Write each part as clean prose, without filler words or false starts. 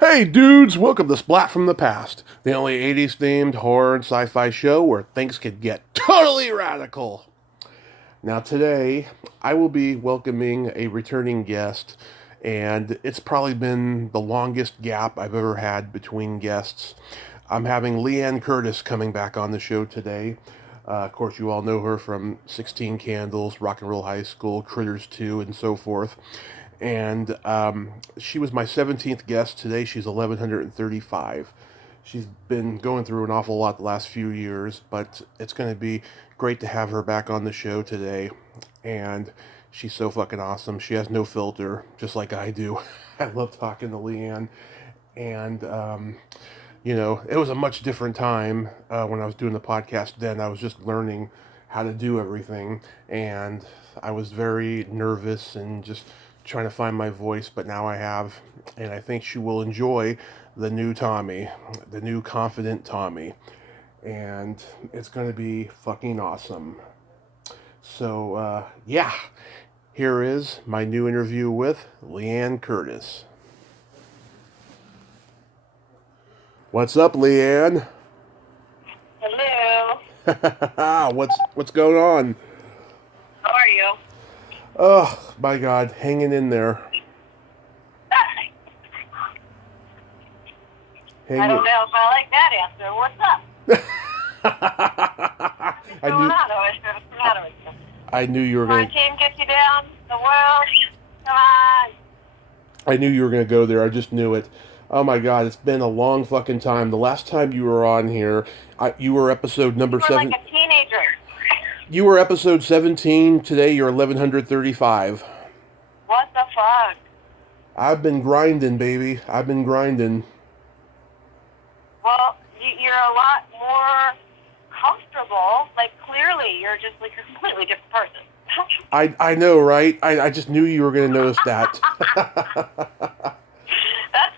Hey dudes, welcome to Splat from the Past, the only 80s themed horror and sci-fi show where things could get totally radical. Now today, I will be welcoming a returning guest, and it's probably been the longest gap I've ever had between guests. I'm having Liane Curtis coming back on the show today. Of course, you all know her from 16 Candles, Rock and Roll High School, Critters 2, and so forth. And she was my 17th guest. Today she's 1135. She's been going through an awful lot the last few years, but it's going to be great to have her back on the show today. And she's so fucking awesome. She has no filter, just like I do. I love talking to Liane. And it was a much different time when I was doing the podcast then. I was just learning how to do everything, and I was very nervous and just trying to find my voice, but now I have, and I think she will enjoy the new Tommy, the new confident Tommy, and it's going to be fucking awesome. So, yeah, here is my new interview with Liane Curtis. What's up, Liane? Hello. What's going on? How are you? Oh my God, hanging in there. I don't know if I like that answer. What's up? What's I going knew on? What's the matter with you? I knew you were My gonna team gets you down. The world. Come on. I knew you were gonna go there. I just knew it. Oh my God, it's been a long fucking time. The last time you were on here, you were episode You number were like seven. a teenager. You were episode 17. Today you're 1135. What the fuck? I've been grinding, baby. I've been grinding. Well, you're a lot more comfortable. Like, clearly, you're just like a completely different person. I know, right? I just knew you were gonna notice that. That's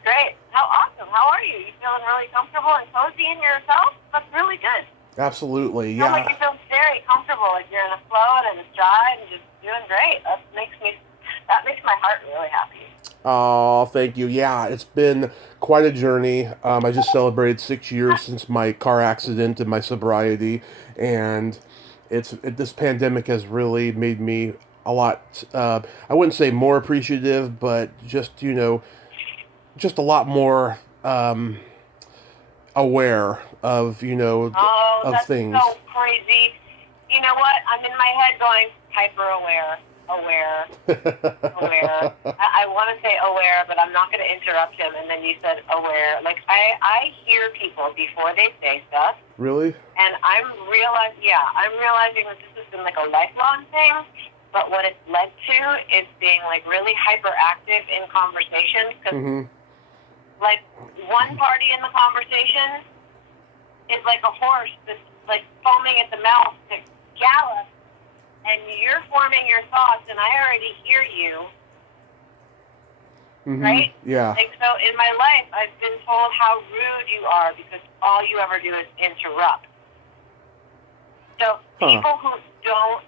great. How awesome. How are you? You feeling really comfortable and cozy in yourself? That's really good. Absolutely, Sounds like yeah. you feel very comfortable, like you're in a flow and in a stride and just doing great. That makes my heart really happy. Oh, thank you. Yeah, it's been quite a journey. I just celebrated 6 years since my car accident and my sobriety, and this pandemic has really made me a lot. I wouldn't say more appreciative, but just a lot more aware of Oh, of that's things. so crazy. You know what? I'm in my head going hyper aware, aware, aware. I want to say aware, but I'm not going to interrupt him. And then you said aware. Like, I hear people before they say stuff. Really? And I'm realizing that this has been like a lifelong thing. But what it's led to is being like really hyperactive in conversations. Because Mm-hmm. like one party in the conversation is like a horse that's like foaming at the mouth to gallop, and you're forming your thoughts, and I already hear you. Mm-hmm. Right? Yeah. Like, so in my life, I've been told how rude you are because all you ever do is interrupt. So people who don't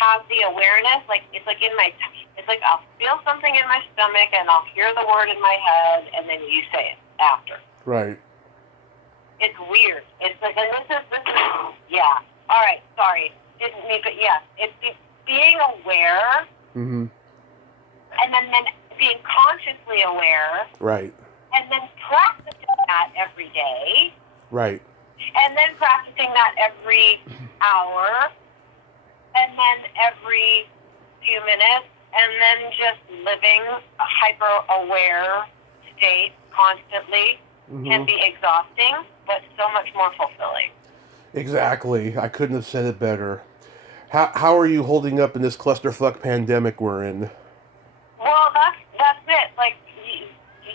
have the awareness, like, it's like it's like I'll feel something in my stomach and I'll hear the word in my head and then you say it after. Right. It's weird. It's like, and this is, yeah. All right, sorry. Didn't mean, but yes, it's being aware. Mm-hmm. And then being consciously aware. Right. And then practicing that every day. Right. And then practicing that every hour. And then every few minutes. And then just living a hyper-aware state constantly can be exhausting, but so much more fulfilling. Exactly. I couldn't have said it better. How are you holding up in this clusterfuck pandemic we're in? Well, that's it. Like,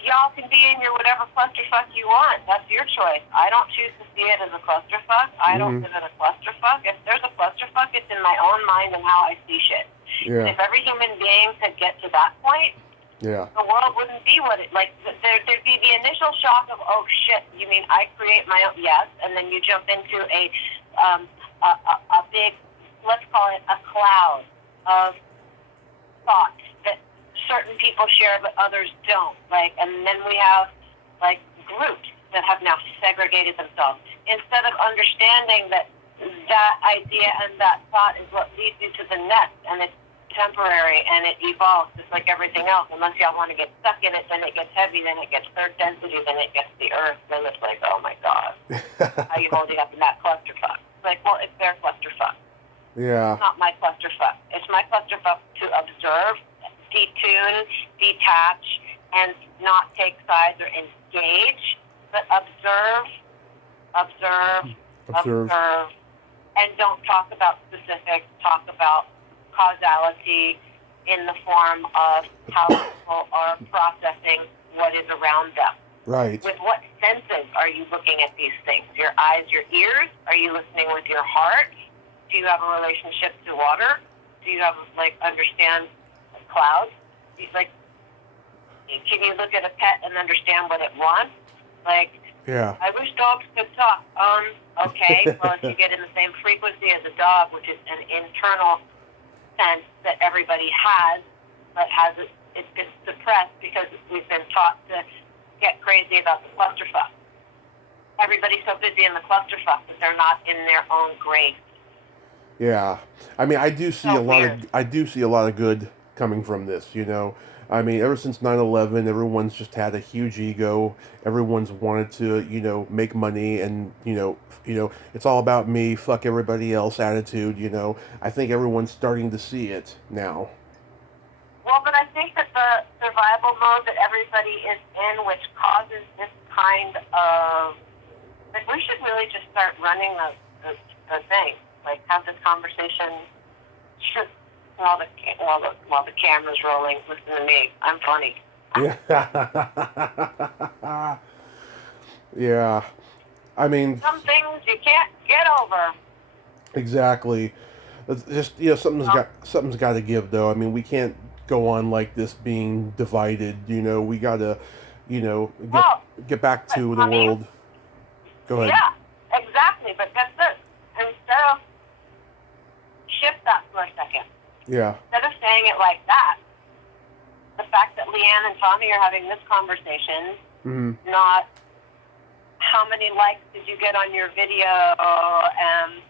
y'all can be in your whatever clusterfuck you want. That's your choice. I don't choose to see it as a clusterfuck. I don't live in a clusterfuck. If there's a clusterfuck, it's in my own mind and how I see shit. Yeah. And if every human being could get to that point, yeah, the world wouldn't be what it, like, there'd be the initial shock of, oh shit, you mean I create my own, yes, and then you jump into a big, let's call it a cloud of thoughts that certain people share but others don't. Like, and then we have like groups that have now segregated themselves instead of understanding that that idea and that thought is what leads you to the next, and it's temporary and it evolves just like everything else. Unless y'all want to get stuck in it, then it gets heavy, then it gets third density, then it gets the earth, then it's like, oh my god, how you holding up in that clusterfuck? Like, well, it's their clusterfuck. Yeah. It's not my clusterfuck. It's my clusterfuck to observe, detune, detach, and not take sides or engage, but observe, and don't talk about specifics, talk about causality in the form of how people are processing what is around them. Right. With what senses are you looking at these things? Your eyes, your ears? Are you listening with your heart? Do you have a relationship to water? Do you have, like, understand clouds? Like, can you look at a pet and understand what it wants? Like, yeah. I wish dogs could talk. Okay. Well, if you get in the same frequency as a dog, which is an internal sense that everybody has, but it's been suppressed because we've been taught to get crazy about the clusterfuck. Everybody's so busy in the clusterfuck that they're not in their own grace. Yeah, I mean, I do see So a lot of good coming from this. You know, I mean, ever since 9/11, everyone's just had a huge ego. Everyone's wanted to, make money, and it's all about me, fuck everybody else attitude. I think everyone's starting to see it now. Well, but I think that the survival mode that everybody is in, which causes this kind of, like, we should really just start running the thing. Like, have this conversation while the camera's rolling. Listen to me. I'm funny. Yeah. Yeah. I mean, some things you can't get over. Exactly. It's just something's got to give, though. I mean, we can't go on like this being divided. We got to, get back to the world. Go ahead. Yeah, exactly. But that's it. Instead of shift that for a second. Yeah. Instead of saying it like that, the fact that Liane and Tommy are having this conversation, not how many likes did you get on your video,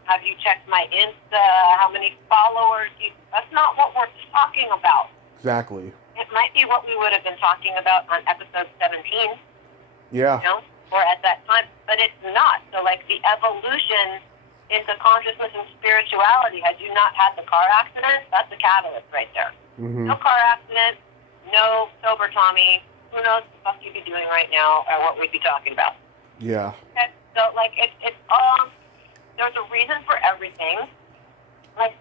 have you checked my Insta, how many followers, that's not what we're talking about. Exactly. It might be what we would have been talking about on episode 17. Yeah. Or at that time, but it's not. So, like, the evolution into consciousness and spirituality, had you not had the car accident, that's a catalyst right there. No car accident, no sober Tommy, who knows what the fuck you'd be doing right now or what we'd be talking about. Yeah. Okay? So, like, it's all, there's a reason for everything. Like,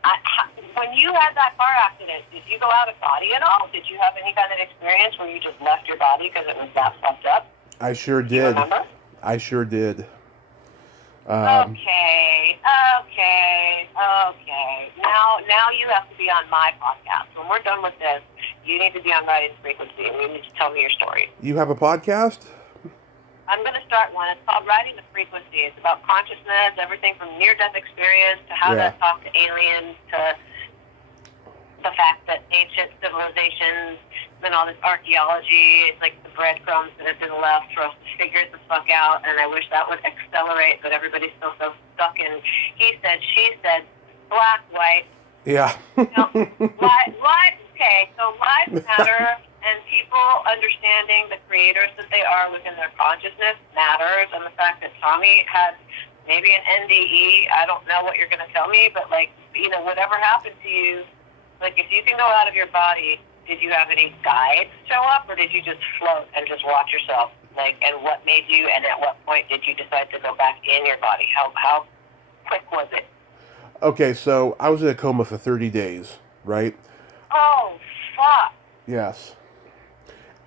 when you had that car accident, did you go out of body at all? Did you have any kind of experience where you just left your body because it was that fucked up? I sure did. You remember? I sure did. Okay. Now you have to be on my podcast. When we're done with this, you need to be on Riding Frequency, and you need to tell me your story. You have a podcast? I'm going to start one. It's called Riding the Frequency. It's about consciousness, everything from near-death experience to how to talk to aliens to the fact that ancient civilizations and all this archaeology, it's like the breadcrumbs that have been left for us to figure the fuck out, and I wish that would accelerate, but everybody's still so stuck in he said, she said, black, white. Yeah. Okay, so lives matter, and people understanding the creators that they are within their consciousness matters, and the fact that Tommy had maybe an NDE, I don't know what you're going to tell me, but, like, whatever happened to you, like, if you can go out of your body, did you have any guides show up, or did you just float and just watch yourself? Like, and what made you, and at what point did you decide to go back in your body? How quick was it? Okay, so I was in a coma for 30 days, right? Oh, fuck. Yes.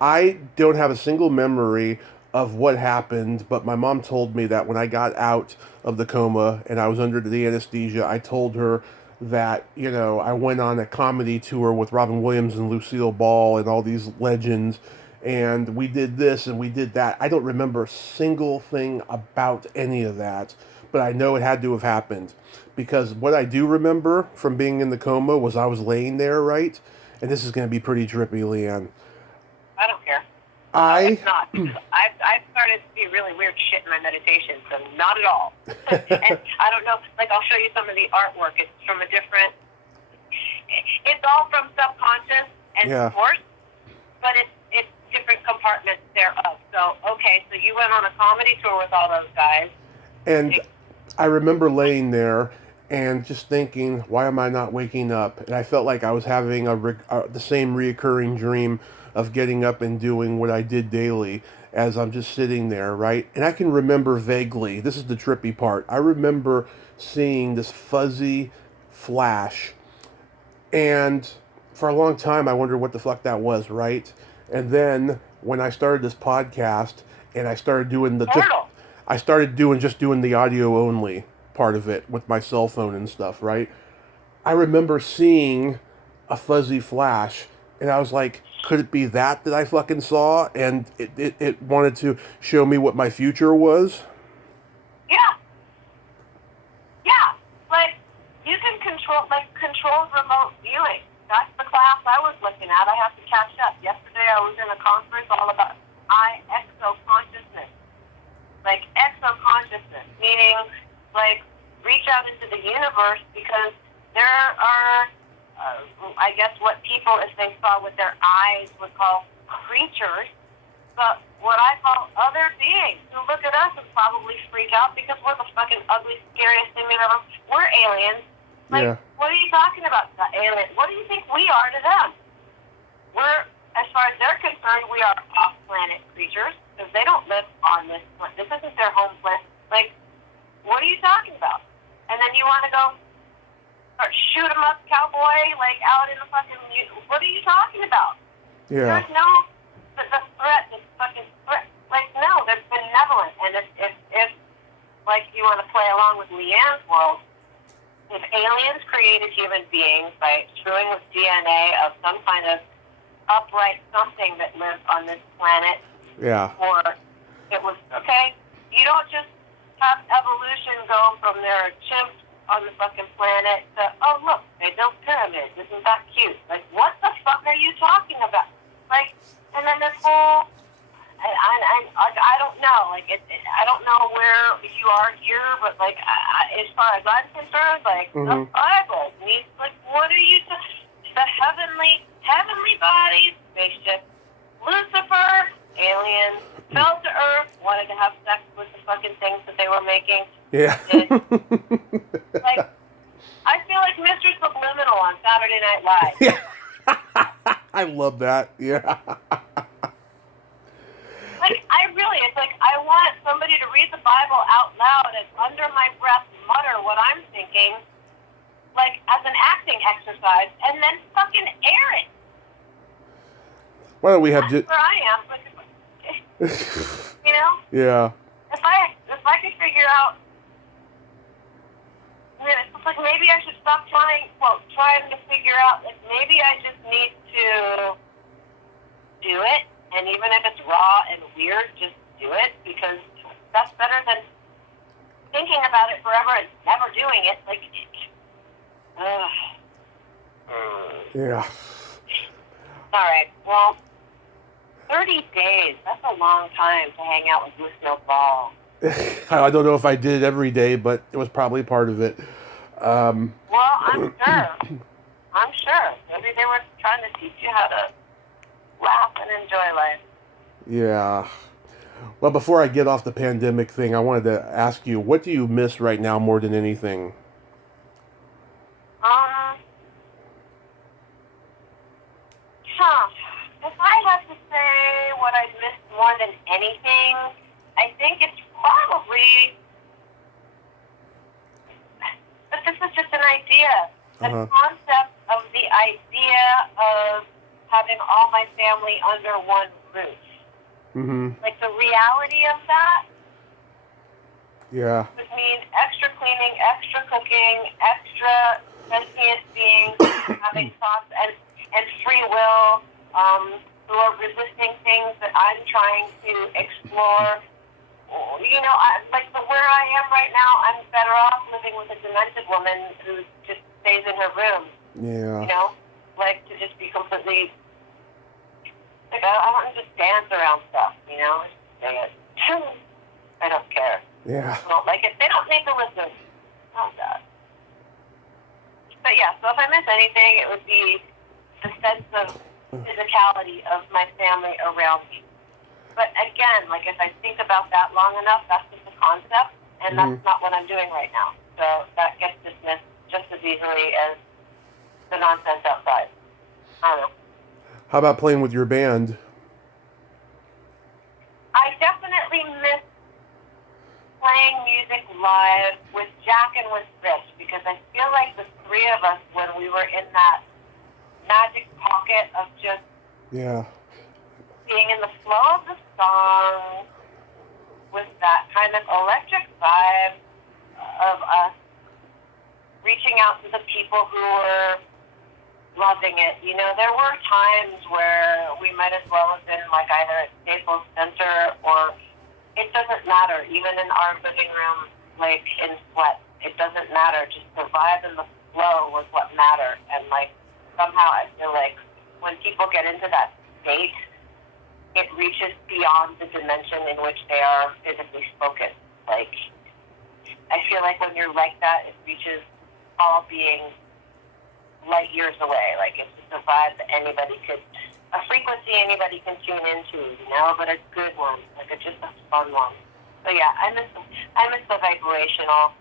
I don't have a single memory of what happened, but my mom told me that when I got out of the coma and I was under the anesthesia, I told her that, I went on a comedy tour with Robin Williams and Lucille Ball and all these legends, and we did this and we did that. I don't remember a single thing about any of that, but I know it had to have happened, because what I do remember from being in the coma was I was laying there, right? and this is going to be pretty trippy, Liane. I don't care. I It's not. I've started to see really weird shit in my meditation, so not at all. And I don't know, like I'll show you some of the artwork. It's from a different, it's all from subconscious and force, but it's different compartments thereof. So, okay, so you went on a comedy tour with all those guys. And I remember laying there and just thinking, why am I not waking up? And I felt like I was having the same reoccurring dream of getting up and doing what I did daily as I'm just sitting there, right? And I can remember vaguely, this is the trippy part, I remember seeing this fuzzy flash. And for a long time, I wondered what the fuck that was, right? And then when I started this podcast and I started doing just doing the audio only part of it with my cell phone and stuff, right? I remember seeing a fuzzy flash, and I was like, could it be that I fucking saw? And it wanted to show me what my future was? Yeah. Yeah. Like, you can control remote viewing. That's the class I was looking at. I have to catch up. Yesterday I was in a conference all about exo-consciousness. Like, exo-consciousness, meaning, like, reach out into the universe, because there are, I guess what people, if they saw with their eyes, would call creatures, but what I call other beings who look at us and probably freak out because we're the fucking ugly, scariest thing we've ever. We're aliens. Like, What are you talking about, the alien? What do you think we are to them? We're, as far as they're concerned, we are off-planet creatures, because they don't live on this planet. This isn't their home planet. Like, what are you talking about? And then you want to go or shoot 'em up, cowboy, like out in the fucking. What are you talking about? Yeah. There's no the threat, this fucking threat. Like, no, they're benevolent. And if like you want to play along with Liane's world, if aliens created human beings by screwing with DNA of some kind of upright something that lives on this planet, or it was okay. You don't just have evolution go from their chimps on the fucking planet to, oh, look, they built pyramids. Isn't that cute? Like, what the fuck are you talking about? Like, and then this whole, I don't know. Like, I don't know where you are here, but, like, as far as I'm concerned, like, the Bible means, like, what are you, the heavenly bodies, spaceship, Lucifer, aliens, fell to Earth, wanted to have sex with the fucking things that they were making. Yeah. Like, I feel like Mr. Subliminal on Saturday Night Live. Yeah. I love that. Yeah. Like, it's like, I want somebody to read the Bible out loud and under my breath mutter what I'm thinking, like, as an acting exercise, and then fucking air it. Why don't we have That's where I am. Like, you know? Yeah. If I could figure out, it's like, maybe I should stop trying to figure out, like, maybe I just need to do it, and even if it's raw and weird, just do it, because that's better than thinking about it forever and never doing it. Like, yeah. All right, well, 30 days, that's a long time to hang out with Loose Milk Ball. I don't know if I did it every day, but it was probably part of it. Well, I'm sure. Maybe they were trying to teach you how to laugh and enjoy life. Yeah. Well, before I get off the pandemic thing, I wanted to ask you, what do you miss right now more than anything? If I had to say what I miss more than anything, I think it's probably, but this is just an idea. The concept of the idea of having all my family under one roof. Mm-hmm. Like, the reality of that would mean extra cleaning, extra cooking, extra sentient beings having thoughts and free will, who are resisting things that I'm trying to explore. You know, where I am right now, I'm better off living with a demented woman who just stays in her room. Yeah. You know? like to just be completely, like, I want to just dance around stuff, you know? Say it. I don't care. Yeah. They don't like it. They don't need to listen. Not that. But yeah, so if I miss anything, it would be the sense of physicality of my family around me. But again, like if I think about that long enough, that's just a concept, and that's not what I'm doing right now. So that gets dismissed just as easily as the nonsense outside. I don't know. How about playing with your band? I definitely miss playing music live with Jack and with Rich, because I feel like the three of us, when we were in that magic pocket of just being in the flow of the song with that kind of electric vibe of us reaching out to the people who were loving it. You know, there were times where we might as well have been like either at Staples Center or it doesn't matter, even in our living room, like in Splat, it doesn't matter. Just the vibe and the flow was what mattered. And like somehow I feel like when people get into that state, it reaches beyond the dimension in which they are physically spoken. Like, I feel like when you're like that, it reaches all being light years away. Like it's just a vibe that anybody could, a frequency anybody can tune into, you know, but a good one, like it's just a fun one. So yeah, I miss the vibrational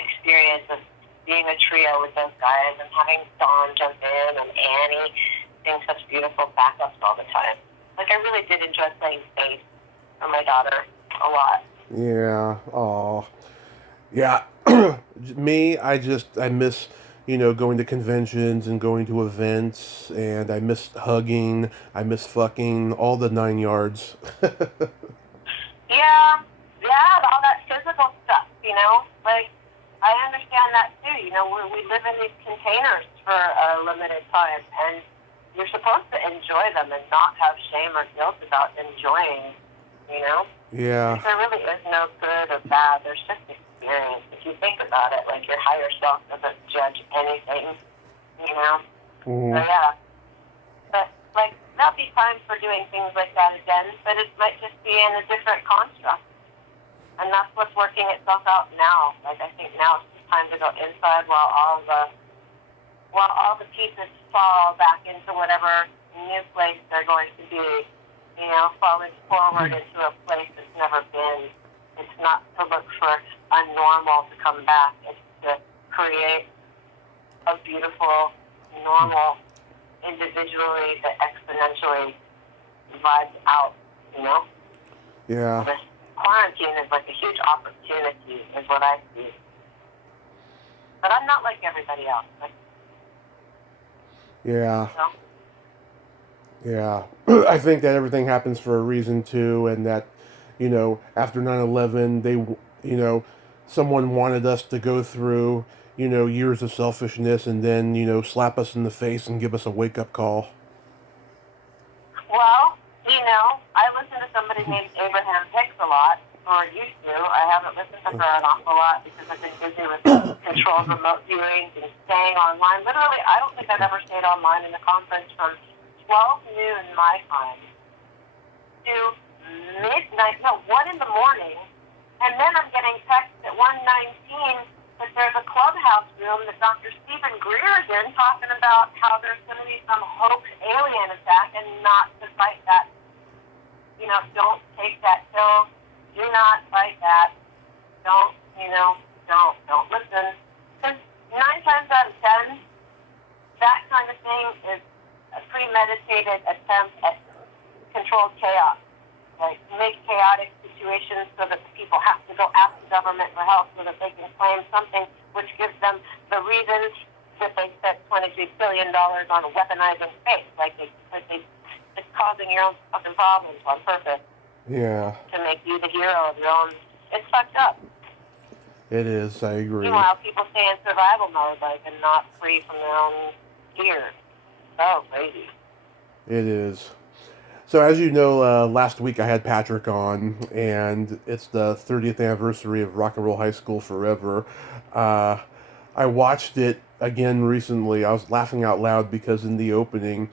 experience of being a trio with those guys and having Dawn jump in and Annie doing such beautiful backups all the time. Like I really did enjoy playing bass for my daughter a lot. Yeah. Oh. Yeah. Me, I miss, going to conventions and going to events, and I miss hugging, I miss fucking, all the 9 yards. Yeah, all that physical stuff, you know? Like, I understand that too, you know, we live in these containers for a limited time, and you're supposed to enjoy them and not have shame or guilt about enjoying, you know? Yeah. There really is no good or bad, there's just experience. If you think about it, like your higher self doesn't judge anything, you know? So yeah. But like there'll be time for doing things like that again, but it might just be in a different construct. And that's what's working itself out now. Like I think now it's just time to go inside while all the pieces fall back into whatever new place they're going to be. You know, falling forward into a place that's never been. It's not to look for a normal to come back. It's to create a beautiful, normal, individually that exponentially vibes out, you know? Yeah. This quarantine is like a huge opportunity, is what I see. But I'm not like everybody else. Yeah. You know? Yeah. I think that everything happens for a reason too, and that, after 9/11, someone wanted us to go through, years of selfishness and then, slap us in the face and give us a wake-up call. Well, I listen to somebody named Abraham Hicks a lot, or used to. I haven't listened to her an awful lot because I've been busy with controlled remote viewings and staying online. Literally, I don't think I've ever stayed online in a conference from 12 noon my time to midnight, 1 in the morning, and then I'm getting text at 1:19 that there's a clubhouse room that Dr. Stephen Greer's in talking about how there's going to be some hoax alien attack and not to fight that. Don't take that pill. Do not fight that. Don't listen. Because 9 times out of 10, that kind of thing is a premeditated attempt at controlled chaos. Like, make chaotic situations so that the people have to go ask the government for help so that they can claim something which gives them the reason that they spent $23 billion on weaponizing space. It's causing your own fucking problems on purpose. Yeah. To make you the hero of your own. It's fucked up. It is, I agree. Meanwhile, people stay in survival mode, and not free from their own fear. So crazy. It is. So as you know, last week I had Patrick on, and it's the 30th anniversary of Rock and Roll High School Forever. I watched it again recently. I was laughing out loud because in the opening,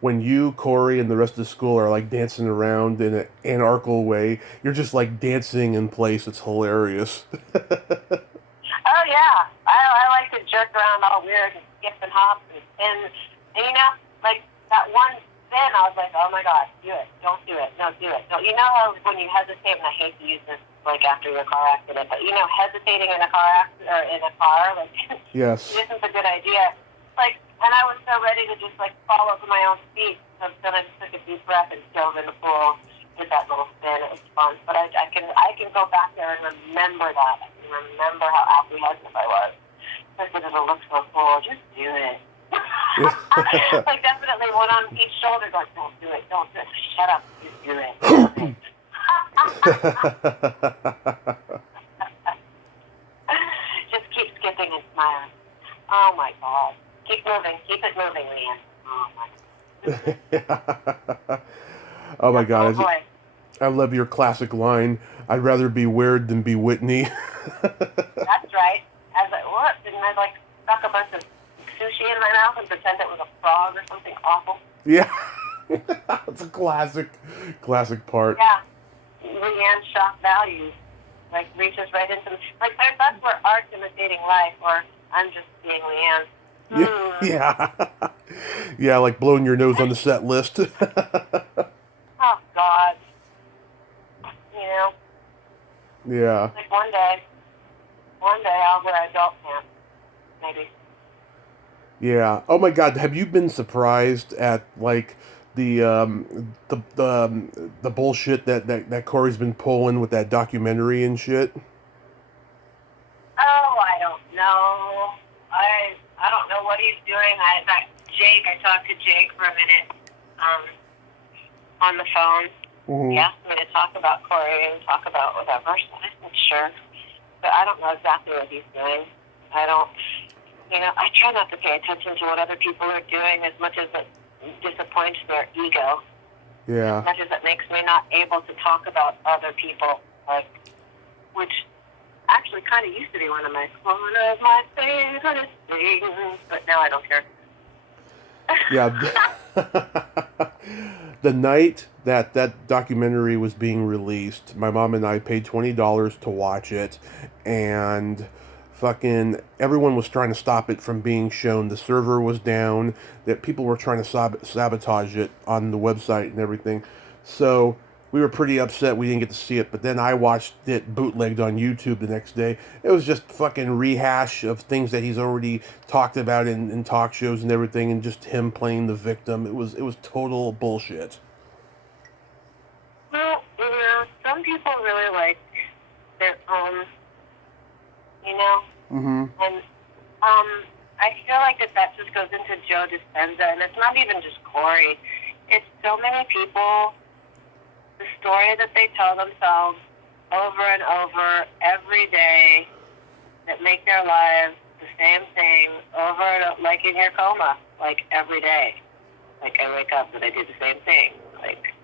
when you, Corey, and the rest of the school are like dancing around in an anarchical way, you're just like dancing in place. It's hilarious. Oh yeah, I like to jerk around all weird and skip and hop and you know, like that one spin, I was like, oh my god, do it, don't do it, no, do it. So, you know how when you hesitate, and I hate to use this like after your car accident, but you know, hesitating in a car accident or in a car, like Yes. this isn't a good idea. Like, and I was so ready to just like fall over my own feet, so then I just took a deep breath and dove in the pool. Did that little spin. It was fun, but I can go back there and remember that. I can remember how apprehensive I was. I said, it'll look so cool. Just do it. Like definitely one on each shoulder. Going, don't do it. Don't do it. Shut up. Just do it. Just keep skipping and smiling. Oh my god. Keep moving. Keep it moving, Liane. Oh my. Oh my god. Oh boy. I love your classic line. I'd rather be weird than be Whitney. That's right. I was like, what? Didn't I like stuck a bunch of sushi in my mouth and pretend it was a frog or something awful? Yeah. That's a classic part. Yeah. Liane's shock value. Like reaches right into like that's where art's imitating life, or I'm just being Liane. Yeah. Yeah, like blowing your nose on the set list. Oh God. You know? Yeah. Like one day I'll wear adult pants. Maybe. Yeah. Oh my God. Have you been surprised at like the bullshit that Corey's been pulling with that documentary and shit? Oh, I don't know. I don't know what he's doing. I talked to Jake for a minute on the phone. Mm-hmm. He asked me to talk about Corey and talk about whatever, so I said sure. But I don't know exactly what he's doing. I try not to pay attention to what other people are doing as much as it disappoints their ego. Yeah. As much as it makes me not able to talk about other people, which actually kind of used to be one of my favorite things, but now I don't care. Yeah. The night that documentary was being released, my mom and I paid $20 to watch it, and fucking everyone was trying to stop it from being shown. The server was down, that people were trying to sabotage it on the website and everything. So we were pretty upset we didn't get to see it, but then I watched it bootlegged on YouTube the next day. It was just fucking rehash of things that he's already talked about in talk shows and everything, and just him playing the victim. It was total bullshit. Well, some people really like their own, Mm-hmm. and I feel like that just goes into Joe Dispenza, and it's not even just Corey. It's so many people, the story that they tell themselves over and over every day that make their lives the same thing over and over, like in your coma, like every day. Like I wake up and I do the same thing. Like,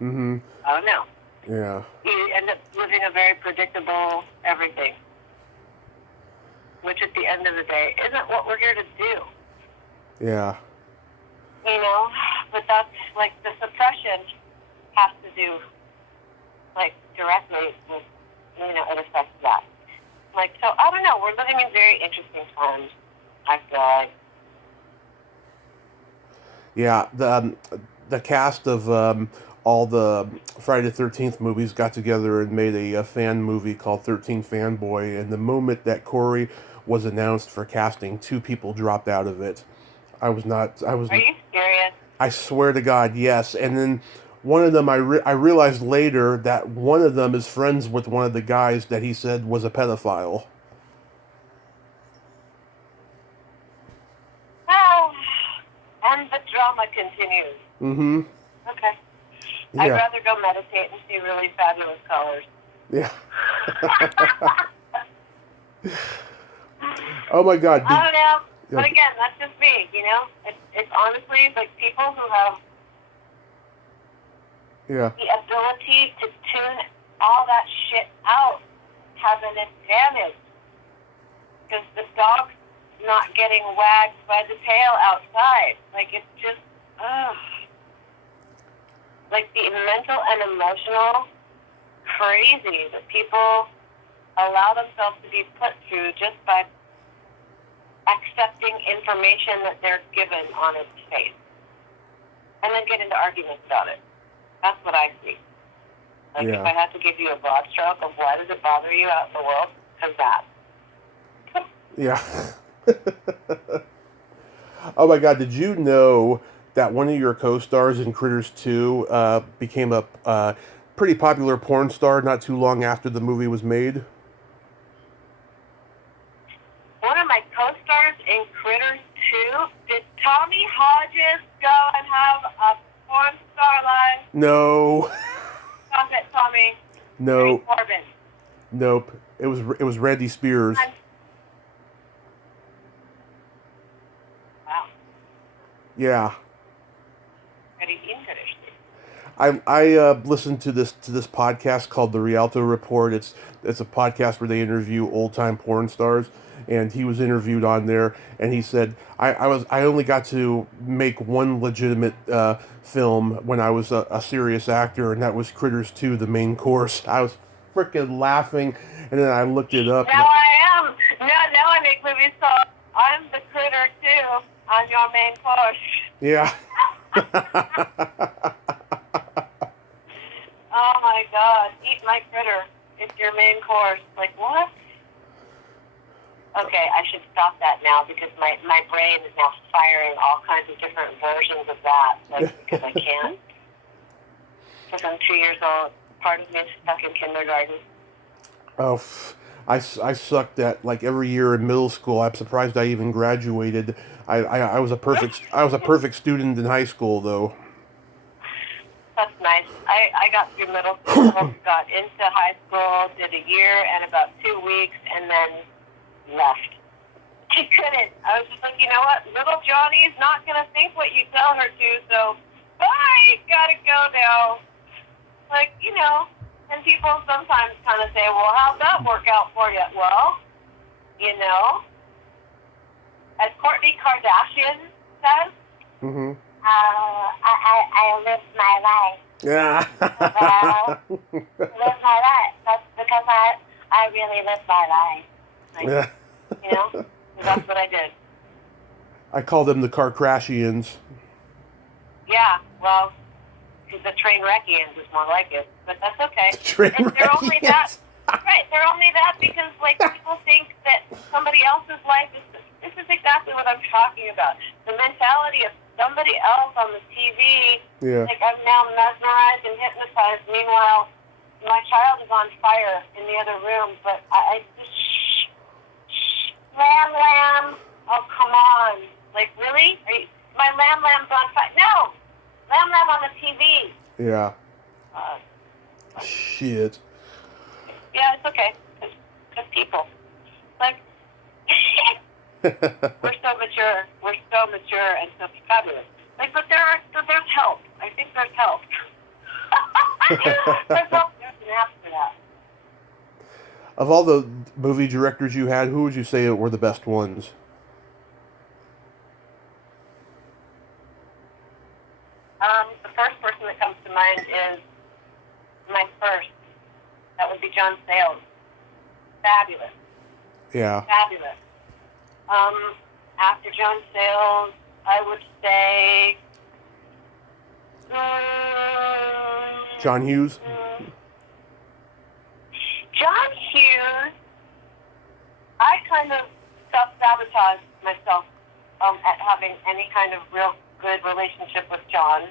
Mm-hmm. I don't know. Yeah. You end up living a very predictable everything, which at the end of the day isn't what we're here to do. Yeah. But that's like the suppression has to do like directly with, it affects that. Like, so I don't know, we're living in very interesting times, I feel like. Yeah, the cast of all the Friday the 13th movies got together and made a fan movie called 13 Fanboy, and the moment that Corey was announced for casting, 2 people dropped out of it. Are you serious? I swear to God, yes. And then one of them, I realized later that one of them is friends with one of the guys that he said was a pedophile. Oh, and the drama continues. Mm-hmm. Okay. Yeah. I'd rather go meditate and see really fabulous colors. Yeah. Oh my God. I don't know. But again, that's just me, It's honestly like people who have the ability to tune all that shit out have an advantage. Because the dogs not getting wagged by the tail outside. Like, it's just, like the mental and emotional crazy that people allow themselves to be put through just by accepting information that they're given on its face. And then get into arguments about it. That's what I see. Like, if I had to give you a broad stroke of why does it bother you out in the world, because that. Yeah. Oh my God, did you know that one of your co-stars in Critters 2 became a pretty popular porn star not too long after the movie was made? One of my co-stars in Critters 2, did Tommy Hodges go and have a porn star life? No. Stop it, Tommy. No. Corbin. Nope. It was Randy Spears. Wow. Yeah. Very interesting. I listened to this podcast called The Rialto Report. It's a podcast where they interview old time porn stars, and he was interviewed on there, and he said I only got to make one legitimate film when I was a serious actor, and that was Critters 2, the main course. I was freaking laughing, and then I looked it up. Now I am. Now I make movies called I'm the Critter 2 on your main course. Yeah. Oh my God, eat my critter. It's your main course. Like, what? Okay, I should stop that now because my brain is now firing all kinds of different versions of that. Like, because I can't. Because I'm 2 years old. Part of me is stuck in kindergarten. Oh, I sucked at like every year in middle school. I'm surprised I even graduated. I was a perfect student in high school though. That's nice. I got through middle school, got into high school, did a year and about 2 weeks, and then left. I couldn't. I was just like, you know what? Little Johnny's not going to think what you tell her to, so bye, gotta go now. Like, you know, and people sometimes kind of say, well, how'd that work out for you? Well, you know, as Kourtney Kardashian says, I lived my life. Yeah. Lived my life. That's because I really lived my life. Like, Yeah. You know, that's what I did. I call them the Kardashians. Yeah, well, the train wreckians is more like it, but that's okay. And they're only that, right? They're only that because like people think that somebody else's life is. This is exactly what I'm talking about. The mentality of somebody else on the TV. Yeah. Like I'm now mesmerized and hypnotized. Meanwhile, my child is on fire in the other room, but I just lamb. Oh come on! Like really? My lamb's on fire? No, lamb on the TV. Yeah. Shit. Yeah, it's okay. It's people. Like. We're so mature and so fabulous. Like, but there's help. I think there's help. There's help. There's an app for that. Of all the movie directors you had, who would you say were the best ones? The first person that comes to mind is my first. That would be John Sayles. Fabulous. Yeah. Fabulous. After John Sayles, I would say John Hughes. John Hughes. I kind of self-sabotaged myself at having any kind of real good relationship with John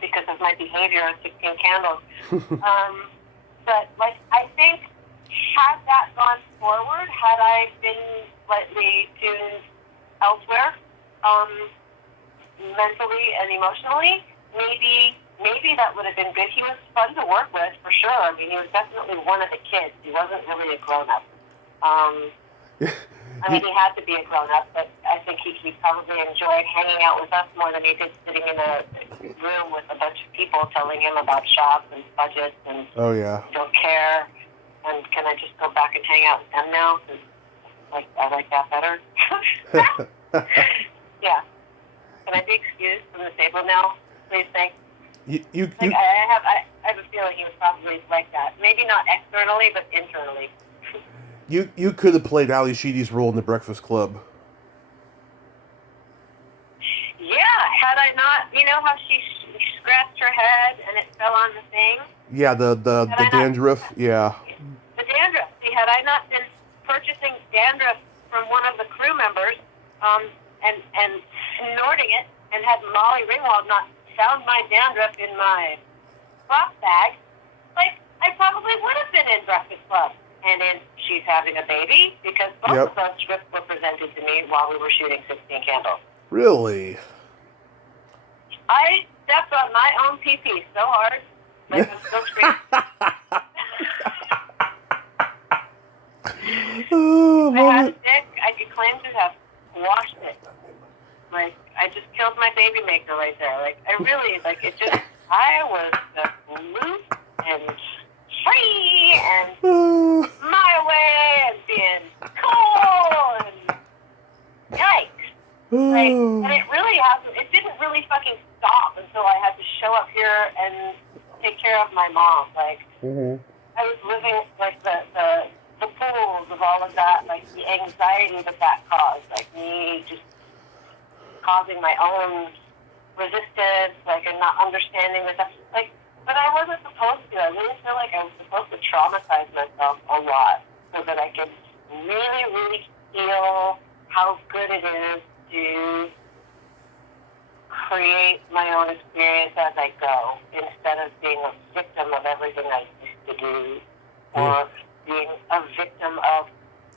because of my behavior at 16 Candles. But like I think had that gone forward, had I been slightly tuned elsewhere, mentally and emotionally, maybe that would have been good. He was fun to work with, for sure. I mean, he was definitely one of the kids. He wasn't really a grown-up. I mean, he had to be a grown-up, but I think he probably enjoyed hanging out with us more than he did sitting in a room with a bunch of people telling him about shops and budgets and Oh, yeah. don't care. And can I just go back and hang out with them now? I like that better. Yeah. Can I be excused from the table now? Please, thanks. I have a feeling he was probably like that. Maybe not externally, but internally. You could have played Ali Sheedy's role in The Breakfast Club. Yeah, had I not, you know how she scratched her head and it fell on the thing? Yeah, the dandruff. Yeah. The dandruff. See, had I not been purchasing dandruff from one of the crew members, and snorting it, and had Molly Ringwald not found my dandruff in my prop bag, like, I probably would have been in Breakfast Club. And then She's Having a Baby, because both of those scripts were presented to me while we were shooting 16 Candles. Really? I stepped on my own pee-pee so hard, like I'm still screaming. Oh, I had a stick, I could claim to have washed it. Like, I just killed my baby maker right there. Like, I really, like, it just, I was just loose and free and my way and being cool and yikes. Like, and it really hasn't, it didn't really fucking stop until I had to show up here and take care of my mom. Like, I was living, like, the pools of all of that, like, the anxiety that caused, like, me just causing my own resistance, like, and not understanding that, like, but I wasn't supposed to. I really feel like I was supposed to traumatize myself a lot so that I could really, really feel how good it is to create my own experience as I go, instead of being a victim of everything I used to do, or being a victim of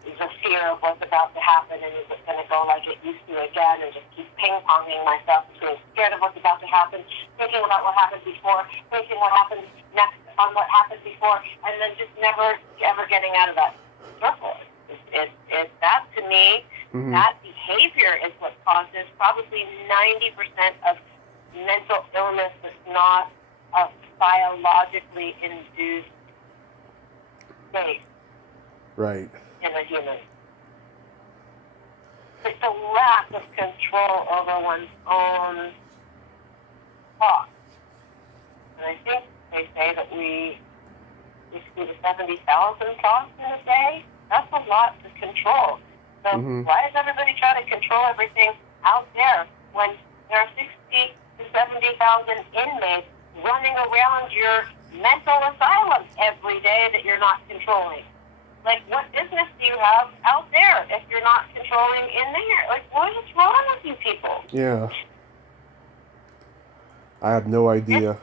the fear of what's about to happen, and is it going to go like it used to again, and just keep ping-ponging myself between scared of what's about to happen, thinking about what happened before, thinking what happens next on what happened before, and then just never ever getting out of that circle. That, to me, that behavior is what causes probably 90% of mental illness that's not a biologically induced state. Right. In a human. It's the lack of control over one's own thoughts. And I think they say that we see the 70,000 thoughts in a day. That's a lot to control. So why does everybody try to control everything out there when there are 60 to 70,000 inmates running around your mental asylum every day that you're not controlling? Like, what business do you have out there if you're not controlling in there? Like, what is wrong with you people? Yeah. I have no idea.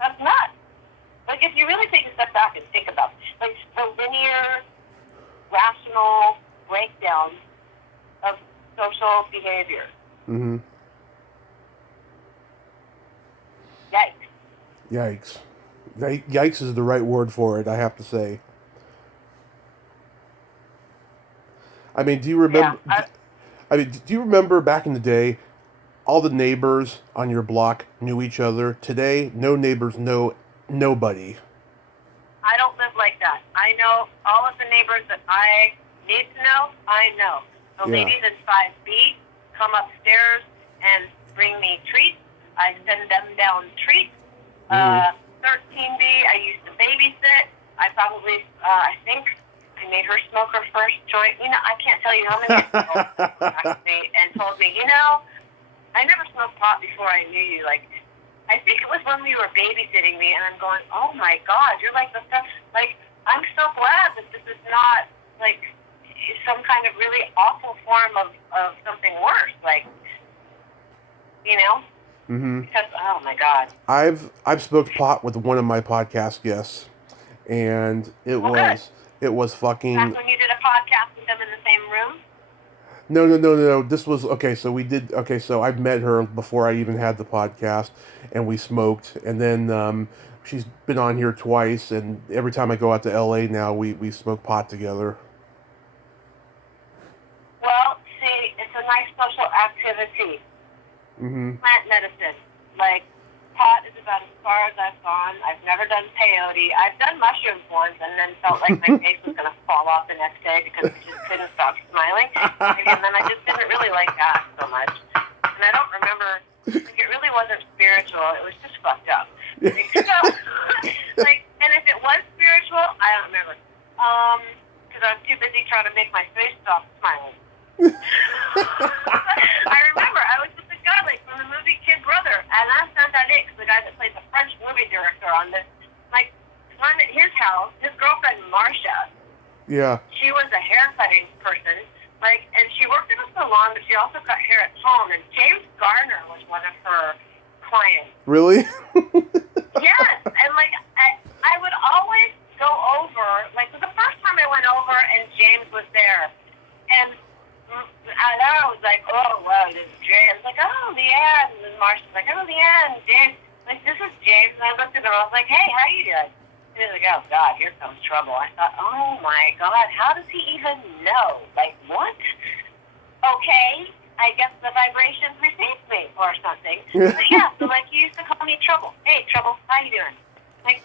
That's nuts. Like, if you really take a step back and think about it, like, the linear, rational breakdown of social behavior. Yikes. Yikes is the right word for it, I have to say. I mean, do you remember? Do you remember back in the day, all the neighbors on your block knew each other? Today, no neighbors know nobody. I don't live like that. I know all of the neighbors that I need to know. I know. The ladies in 5B come upstairs and bring me treats. I send them down treats. 13B, I used to babysit. I think I made her smoke her first joint. You know, I can't tell you how many people asked me and told me, you know, I never smoked pot before I knew you. Like, I think it was when we were babysitting me, and I'm going, oh my God, you're like the stuff. Like, I'm so glad that this is not like some kind of really awful form of something worse. Like, you know. Because, oh my God. I've smoked pot with one of my podcast guests, and it was fucking. That's when you did a podcast with them in the same room? No. This was okay. So we did. Okay, so I've met her before I even had the podcast, and we smoked. And then she's been on here twice, and every time I go out to LA now, we smoke pot together. Well, see, it's a nice social activity. Plant medicine, like pot is about as far as I've gone. I've never done peyote. I've done mushrooms once and then felt like my face was going to fall off the next day because I just couldn't stop smiling. And then I just didn't really like that so much. And I don't remember, like, it really wasn't spiritual. It was just fucked up. Like, so, like, and if it was spiritual, I don't remember. Because I was too busy trying to make my face stop smiling. I remember I was with the guy, like, from the movie Kid Brother, Alain Santadex, the guy that plays the French movie director on this. Like, one at his house, his girlfriend Marcia. Yeah. She was a hair cutting person, like, and she worked in a salon, but she also cut hair at home. And James Garner was one of her clients. Really? Yes, and like I would always go over. Like, the first time I went over, and James was there, and I was like, oh, wow, this is James. Like, oh, Liane. And then Marcia's like, oh, Liane, James. Like, this is James. And I looked at her, I was like, hey, how you doing? And he was like, oh, God, here comes trouble. I thought, oh, my God, how does he even know? Like, what? Okay, I guess the vibrations received me or something. But yeah, so, like, he used to call me Trouble. Hey, Trouble, how you doing? Like,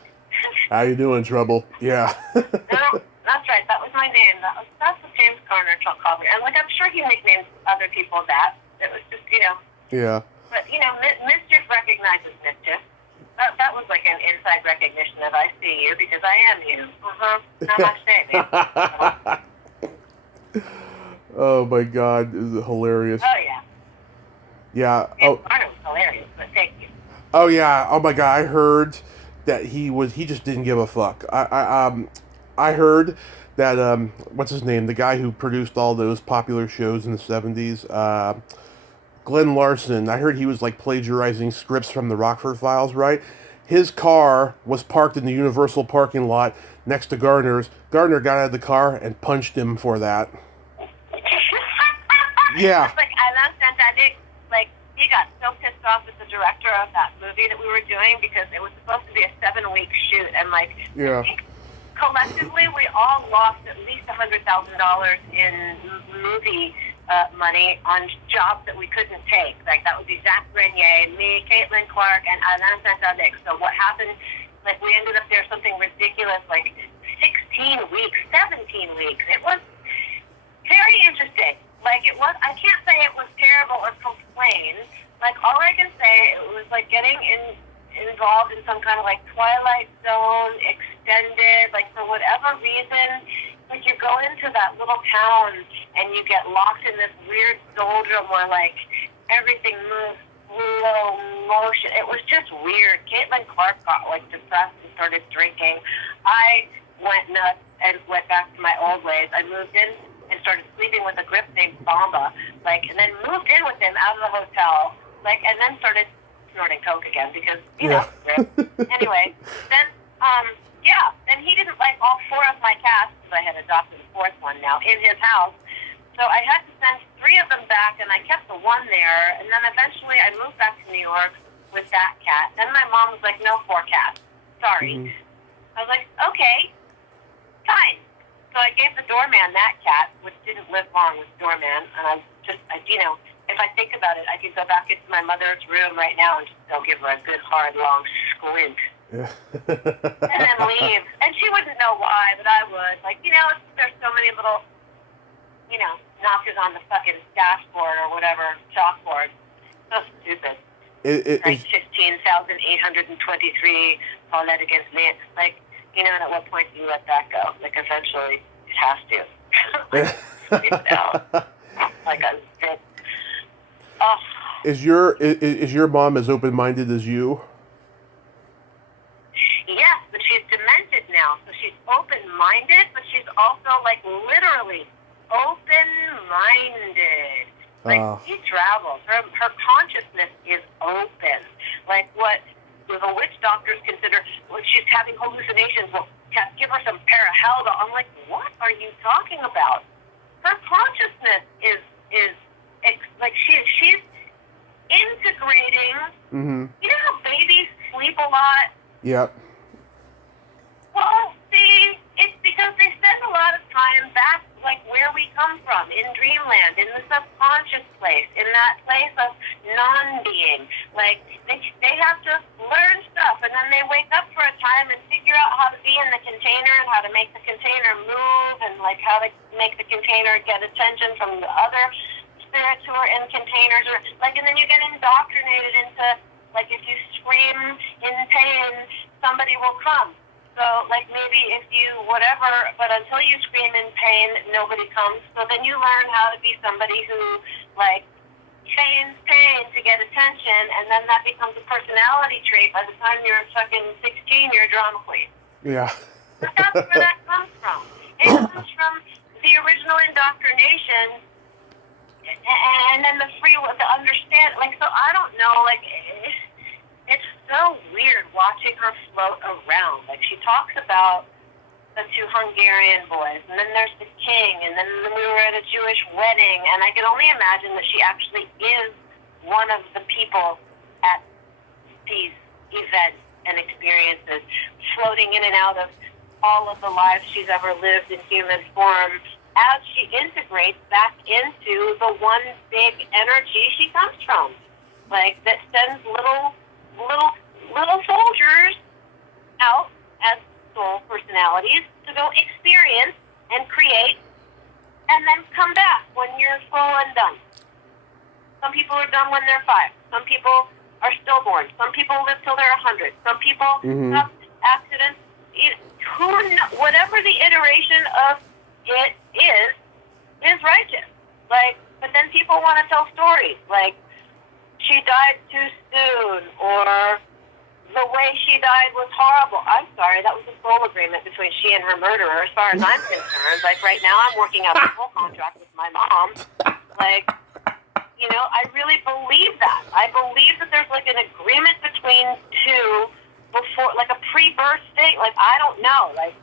how you doing, Trouble? Yeah. No, that's right. That was my name. That's what James Garner called me. And, like, I'm sure he nicknamed other people that. It was just, you know. Yeah. But, you know, mischief recognizes mischief. That was like an inside recognition of I see you because I am you. Namaste, baby. Oh, my God. This is hilarious. Oh, yeah. Yeah. James Garner was hilarious, but thank you. Oh, yeah. Oh, my God. I heard that he just didn't give a fuck. I heard that, what's his name? The guy who produced all those popular shows in the 70s, Glenn Larson. I heard he was, like, plagiarizing scripts from the Rockford Files, right? His car was parked in the Universal parking lot next to Garner's. Garner got out of the car and punched him for that. Yeah. It's like, I love Santadex. Like, he got so pissed off with the director of that movie that we were doing because it was supposed to be a 7-week shoot. And, like, yeah. I think collectively we all lost at least $100,000 in movie money on jobs that we couldn't take. Like, that would be Zach Grenier, me, Caitlin Clark, and Alain Santadex. So what happened, like, we ended up there something ridiculous, like 16 weeks, 17 weeks. It was very interesting. Like, it was, I can't say it was terrible or complain. Like, all I can say, it was like getting involved in some kind of, like, Twilight Zone extended, like, for whatever reason, like, you go into that little town and you get locked in this weird doldrum where, like, everything moves slow motion. It was just weird. Caitlin Clark got, like, depressed and started drinking. I went nuts and went back to my old ways. I moved in and started sleeping with a grip named Bamba, like, and then moved in with him out of the hotel, like, and then started snorting coke again because, you know, grip. Anyway, then, yeah, and he didn't like all 4 of my cats, because I had adopted a 4th one now, in his house. So I had to send 3 of them back, and I kept the 1 there, and then eventually I moved back to New York with that cat. Then my mom was like, no 4 cats. Sorry. Mm-hmm. I was like, okay, fine. So I gave the doorman that cat, which didn't live long with doorman, and you know, if I think about it, I could go back into my mother's room right now and just go give her a good, hard, long squint. Yeah. And then leave. And she wouldn't know why, but I would. Like, you know, there's so many little, you know, knockers on the fucking dashboard or whatever, chalkboard. So stupid. Like 15,823 Paulette against me. Like, you know, and at what point do you let that go? Like, eventually, it has to. Like, it's out. Like a bit. Oh. Is your mom as open-minded as you? Yes, but she's demented now. So she's open-minded, but she's also, like, literally open-minded. Like, she travels. Her consciousness is open. Like, what the witch doctors consider, when she's having hallucinations, well, give her some parahelva. I'm like, what are you talking about? Her consciousness is like, she's integrating. Mm-hmm. You know how babies sleep a lot? Yep. Well, see, it's because they spend a lot of time back, like, where we come from, in dreamland, in the subconscious place, in that place of non-being. Like, they have to learn stuff, and then they wake up for a time and figure out how to be in the container and how to make the container move and, like, how to make the container get attention from the other spirits who are in containers. Or, like, and then you get indoctrinated into, like, if you scream in pain, somebody will come. So, like, maybe if you whatever, but until you scream in pain, nobody comes. So then you learn how to be somebody who, like, feigns pain to get attention, and then that becomes a personality trait. By the time you're fucking 16, you're a drama queen. Yeah. But that's where that comes from. It comes from the original indoctrination, and then the understand. Like, so I don't know, like, it's so weird watching her float around. Like, she talks about the two Hungarian boys, and then there's the king, and then we were at a Jewish wedding, and I can only imagine that she actually is one of the people at these events and experiences, floating in and out of all of the lives she's ever lived in human form, as she integrates back into the one big energy she comes from, like, that sends little soldiers out as soul personalities to go experience and create, and then come back when you're full and done. Some people are done when they're 5. Some people are stillborn. Some people live till they're 100. Some people have accidents. Whatever the iteration of it is righteous. Like, but then people want to tell stories like she died too soon, or the way she died was horrible. I'm sorry, that was a soul agreement between she and her murderer, as far as I'm concerned. Like, right now, I'm working out a full contract with my mom. Like, you know, I really believe that. I believe that there's, like, an agreement between two before, like, a pre-birth state. Like, I don't know. Like,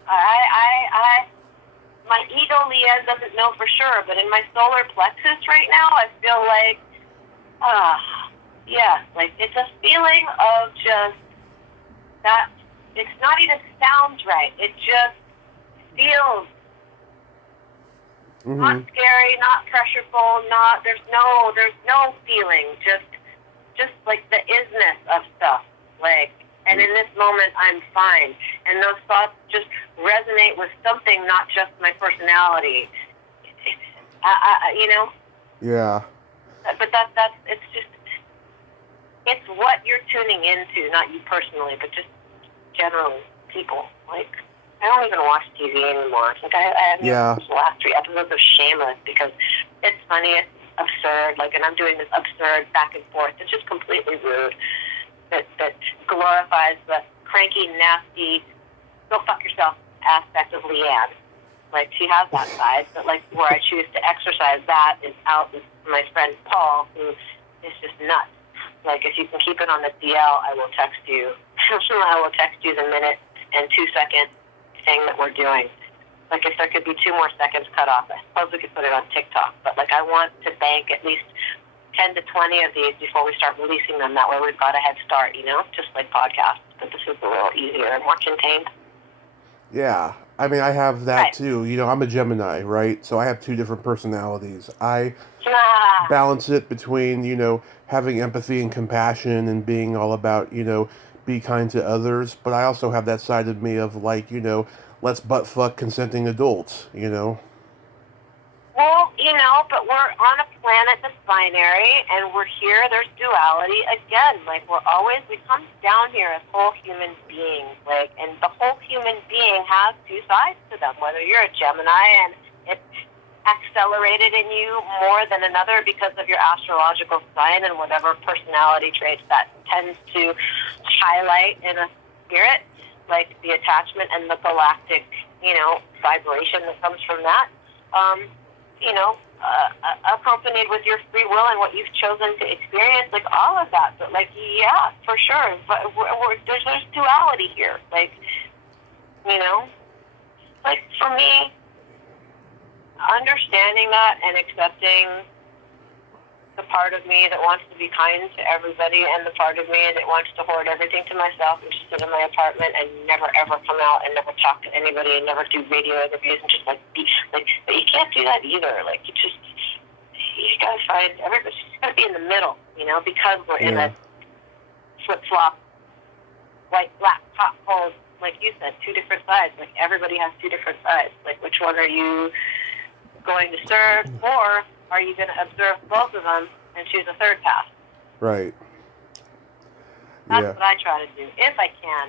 my ego, Liane, doesn't know for sure, but in my solar plexus right now, I feel like, yeah, like, it's a feeling of just, that it's not even sounds right. It just feels not scary, not pressureful, there's no feeling, just like the isness of stuff. Like, and in this moment I'm fine. And those thoughts just resonate with something, not just my personality. You know? Yeah. But that's it's just, it's what you're tuning into, not you personally, but just generally people. Like, I don't even watch TV anymore. Like, I watched the last 3 episodes of Shameless because it's funny, it's absurd. Like, and I'm doing this absurd back and forth. It's just completely rude. That glorifies the cranky, nasty, go fuck yourself aspect of Liane. Like, she has that side, but, like, where I choose to exercise that is out with my friend Paul, who is just nuts. Like, if you can keep it on the DL, I will text you. I will text you the minute and 2-second thing that we're doing. Like, if there could be 2 more seconds cut off, I suppose we could put it on TikTok. But, like, I want to bank at least 10 to 20 of these before we start releasing them. That way we've got a head start, you know, just like podcasts. But this is a little easier and more contained. Yeah. I mean, I have that too. You know, I'm a Gemini, right? So I have 2 different personalities. I balance it between, you know, having empathy and compassion and being all about, you know, be kind to others. But I also have that side of me of, like, you know, let's butt fuck consenting adults, you know? Well, you know, but we're on a planet that's binary, and we're here, there's duality. Again, like, we come down here as whole human beings, like, and the whole human being has 2 sides to them, whether you're a Gemini and it's accelerated in you more than another because of your astrological sign and whatever personality traits that tends to highlight in a spirit, like the attachment and the galactic, you know, vibration that comes from that. You know, accompanied with your free will and what you've chosen to experience, like, all of that. But, like, yeah, for sure. But there's duality here. Like, you know, like, for me, understanding that and accepting the part of me that wants to be kind to everybody and the part of me that wants to hoard everything to myself and just sit in my apartment and never ever come out and never talk to anybody and never do radio interviews and just, like, be like, but you can't do that either. Like, you gotta find everybody's gotta be in the middle, you know, because we're in a flip-flop, white, black, hot, cold, like you said, two different sides. Like, everybody has two different sides. Like, which one are you going to serve, or are you going to observe both of them and choose a third path? Right. That's what I try to do, if I can.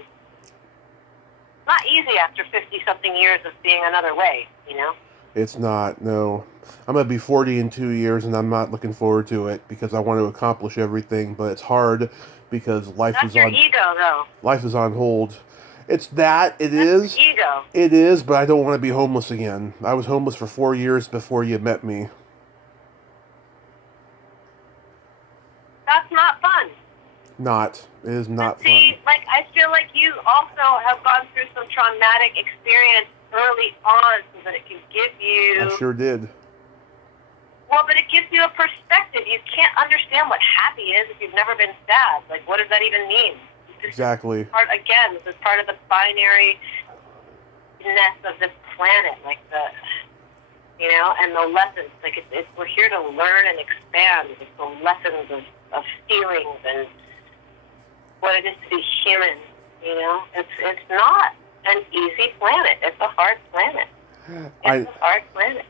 Not easy after 50-something years of being another way, you know? It's not, no. I'm going to be 40 in 2 years, and I'm not looking forward to it because I want to accomplish everything, but it's hard because That's your ego, though. Life is on hold. It's that, it is. Ego. It is, but I don't want to be homeless again. I was homeless for 4 years before you met me. That's not fun. It is not fun. See, like, I feel like you also have gone through some traumatic experience early on so that it can give you... I sure did. Well, but it gives you a perspective. You can't understand what happy is if you've never been sad. Like, what does that even mean? Exactly. This is part of the binariness of this planet, like and the lessons. Like, we're here to learn and expand. It's the lessons of feelings and what it is to be human. It's not an easy planet. It's a hard planet. It's a hard planet.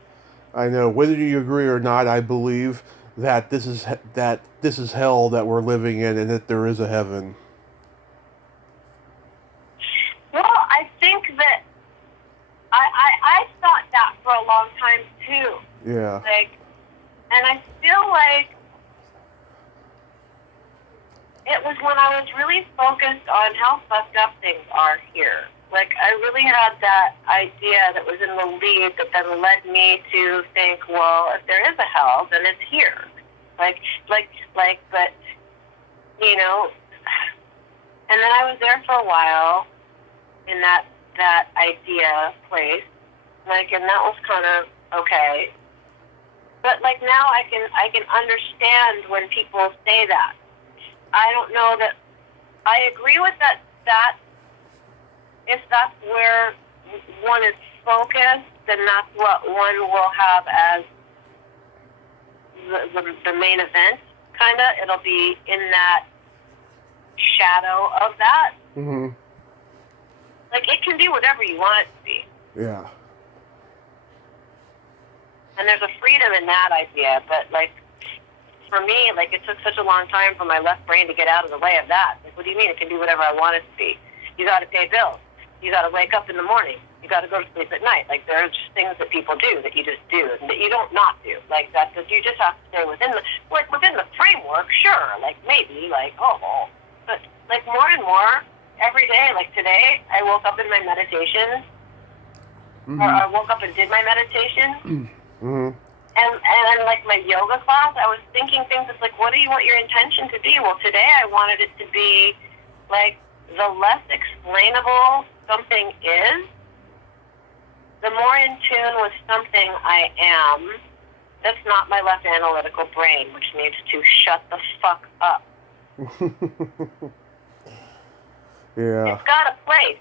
I know. Whether you agree or not, I believe that this is hell that we're living in, and that there is a heaven. Well, I think that I thought that for a long time too. Yeah. And I feel like it was when I was really focused on how fucked up things are here. Like, I really had that idea that was in the lead that then led me to think, well, if there is a hell, then it's here. But, and then I was there for a while in that idea place, and that was kind of okay. But, now I can understand when people say that. I don't know that I agree with that if that's where one is focused, then that's what one will have as the main event, kind of. It'll be in that shadow of that. Mm-hmm. Like, it can be whatever you want it to be. Yeah. And there's a freedom in that idea, but, for me, it took such a long time for my left brain to get out of the way of that. Like, what do you mean it can be whatever I want it to be? You got to pay bills. You got to wake up in the morning. You got to go to sleep at night. There are just things that people do that you just do and that you don't not do. That you just have to stay within the framework, sure. Maybe, but more and more every day. Today, I woke up in my meditation, mm-hmm. or I woke up and did my meditation, mm-hmm. and my yoga class, I was thinking things that's what do you want your intention to be? Well, today I wanted it to be the less explainable something is, the more in tune with something I am. That's not my left analytical brain, which needs to shut the fuck up. Yeah. It's got a place,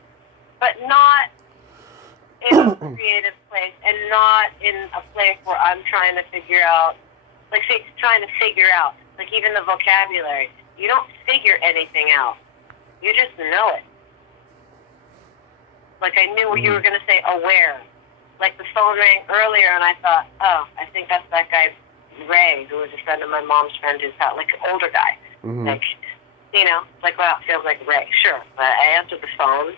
but not in a creative place, and not in a place where I'm trying to figure out, even the vocabulary. You don't figure anything out. You just know it. I knew you were going to say aware. The phone rang earlier, and I thought, oh, I think that's that guy, Ray, who was a friend of my mom's friend who's got, an older guy. Mm-hmm. Wow, it feels like Ray. Sure. But I answered the phone.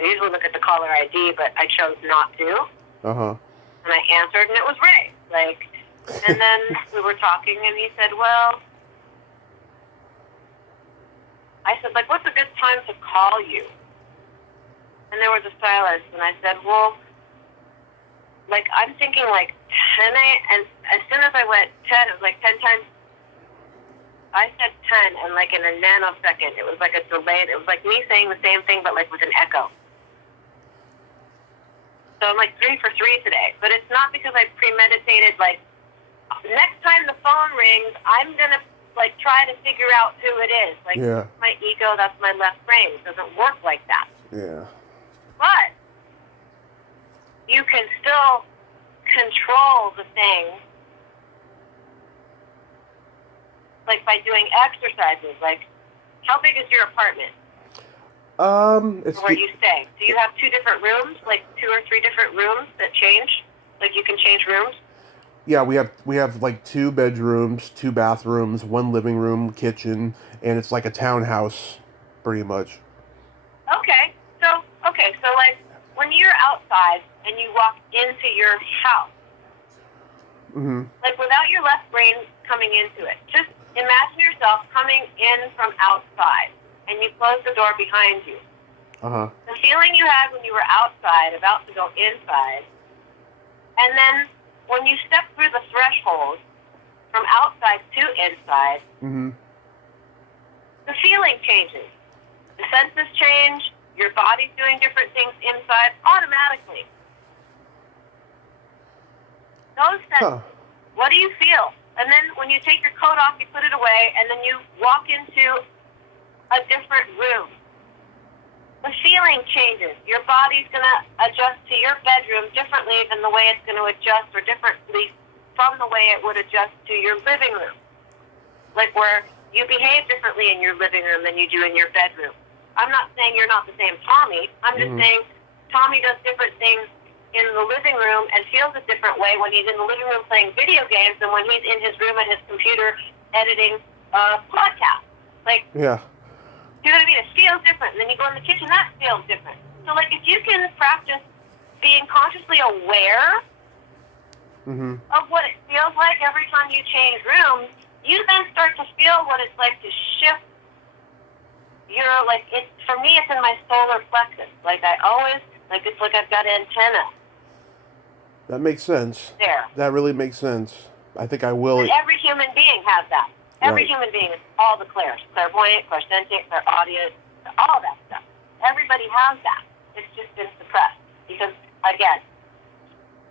I usually look at the caller ID, but I chose not to. Uh-huh. And I answered, and it was Ray. And then we were talking, and he said, well, I said, what's a good time to call you? And there was a silence, and I said, well, I'm thinking 10 a.m., and as soon as I went 10, it was 10 times. I said 10, and in a nanosecond, it was a delay. It was me saying the same thing, but with an echo. So I'm 3 for 3 today. But it's not because I premeditated, next time the phone rings, I'm going to, try to figure out who it is. Yeah. My ego, that's my left brain. It doesn't work like that. Yeah. But you can still control the thing, by doing exercises. How big is your apartment? It's where you stay? Do you have 2 different rooms, like 2 or 3 different rooms that change? Like you can change rooms? Yeah, we have like 2 bedrooms, 2 bathrooms, 1 living room, kitchen, and it's like a townhouse, pretty much. Okay. So like when you're outside and you walk into your house, like without your left brain coming into it, just imagine yourself coming in from outside and you close the door behind you. The feeling you had when you were outside, about to go inside, and then when you step through the threshold from outside to inside, the feeling changes. The senses change. Your body's doing different things inside automatically. Those senses. What do you feel? And then when you take your coat off, you put it away, and then you walk into a different room. The feeling changes. Your body's going to adjust to your bedroom differently than the way it's going to adjust, or differently from the way it would adjust to your living room. Like where you behave differently in your living room than you do in your bedroom. I'm not saying you're not the same Tommy. I'm just saying Tommy does different things in the living room and feels a different way when he's in the living room playing video games than when he's in his room at his computer editing a podcast. Like, yeah. You know what I mean? It feels different. And then you go in the kitchen, that feels different. So, like, if you can practice being consciously aware of what it feels like every time you change rooms, you then start to feel what it's like to shift your, like, for me, it's in my solar plexus. Like, I always, like, it's like I've got antenna. That makes sense. There. That really makes sense. I think I will. And every human being has that. Every human being is all the clairs. Clairvoyant, clairsentient, clairaudient, all that stuff. Everybody has that. It's just been suppressed. Because, again,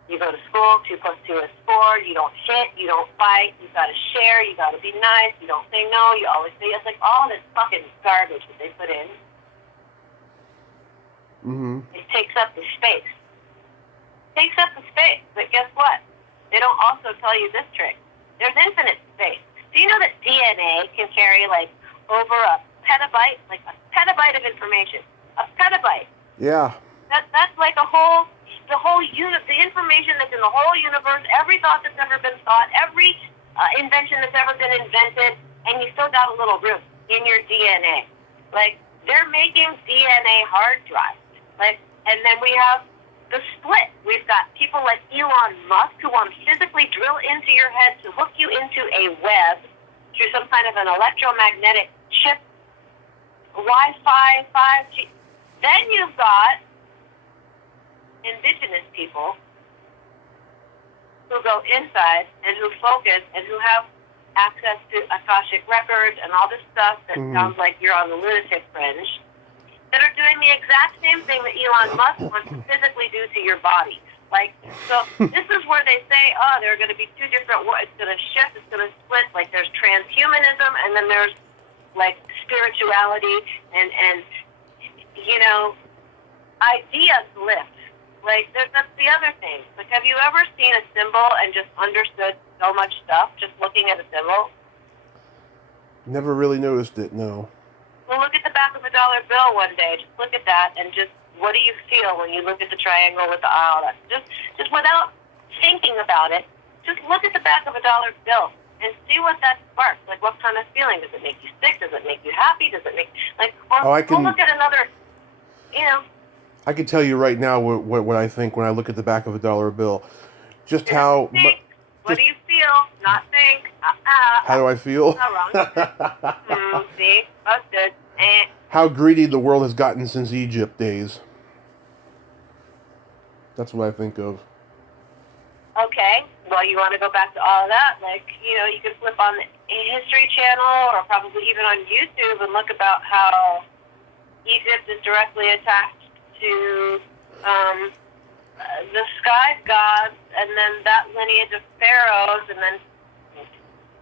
you go to school, 2 + 2 is 4, you don't hit, you don't fight, you gotta share, you gotta be nice, you don't say no, you always say, it's like all this fucking garbage that they put in. It takes up the space. But guess what? They don't also tell you this trick. There's infinite space. Do you know that DNA can carry like over a petabyte, like a petabyte of information? A petabyte. Yeah. That's like the information that's in the whole universe, every thought that's ever been thought, every invention that's ever been invented, and you still got a little room in your DNA. Like, they're making DNA hard drives. Like, and then we have the split. We've got people like Elon Musk who want to physically drill into your head to hook you into a web through some kind of an electromagnetic chip, Wi-Fi, 5G. Then you've got indigenous people who go inside and who focus and who have access to Akashic records and all this stuff that sounds like you're on the lunatic fringe, that are doing the exact same thing that Elon Musk wants to physically do to your body. Like, so this is where they say, oh, there are going to be 2 different worlds. It's going to shift, it's going to split. Like, there's transhumanism, and then there's, like, spirituality, and you know, ideas lift. Like, that's the other thing. Like, have you ever seen a symbol and just understood so much stuff just looking at a symbol? Never really noticed it, no. Well, look at the back of a dollar bill one day. Just look at that, and just what do you feel when you look at the triangle with the eye? Just without thinking about it, just look at the back of a dollar bill and see what that sparks. Like, what kind of feeling? Does it make you sick? Does it make you happy? Does it make, like, or go look at another, you know. I can tell you right now what I think when I look at the back of a dollar bill. Just how... What do you feel? Not think. How do I feel? Not wrong. See? That's good. How greedy the world has gotten since Egypt days. That's what I think of. Okay. Well, you want to go back to all of that? Like, you know, you can flip on the History Channel or probably even on YouTube and look about how Egypt is directly attached to the sky gods, and then that lineage of pharaohs, and then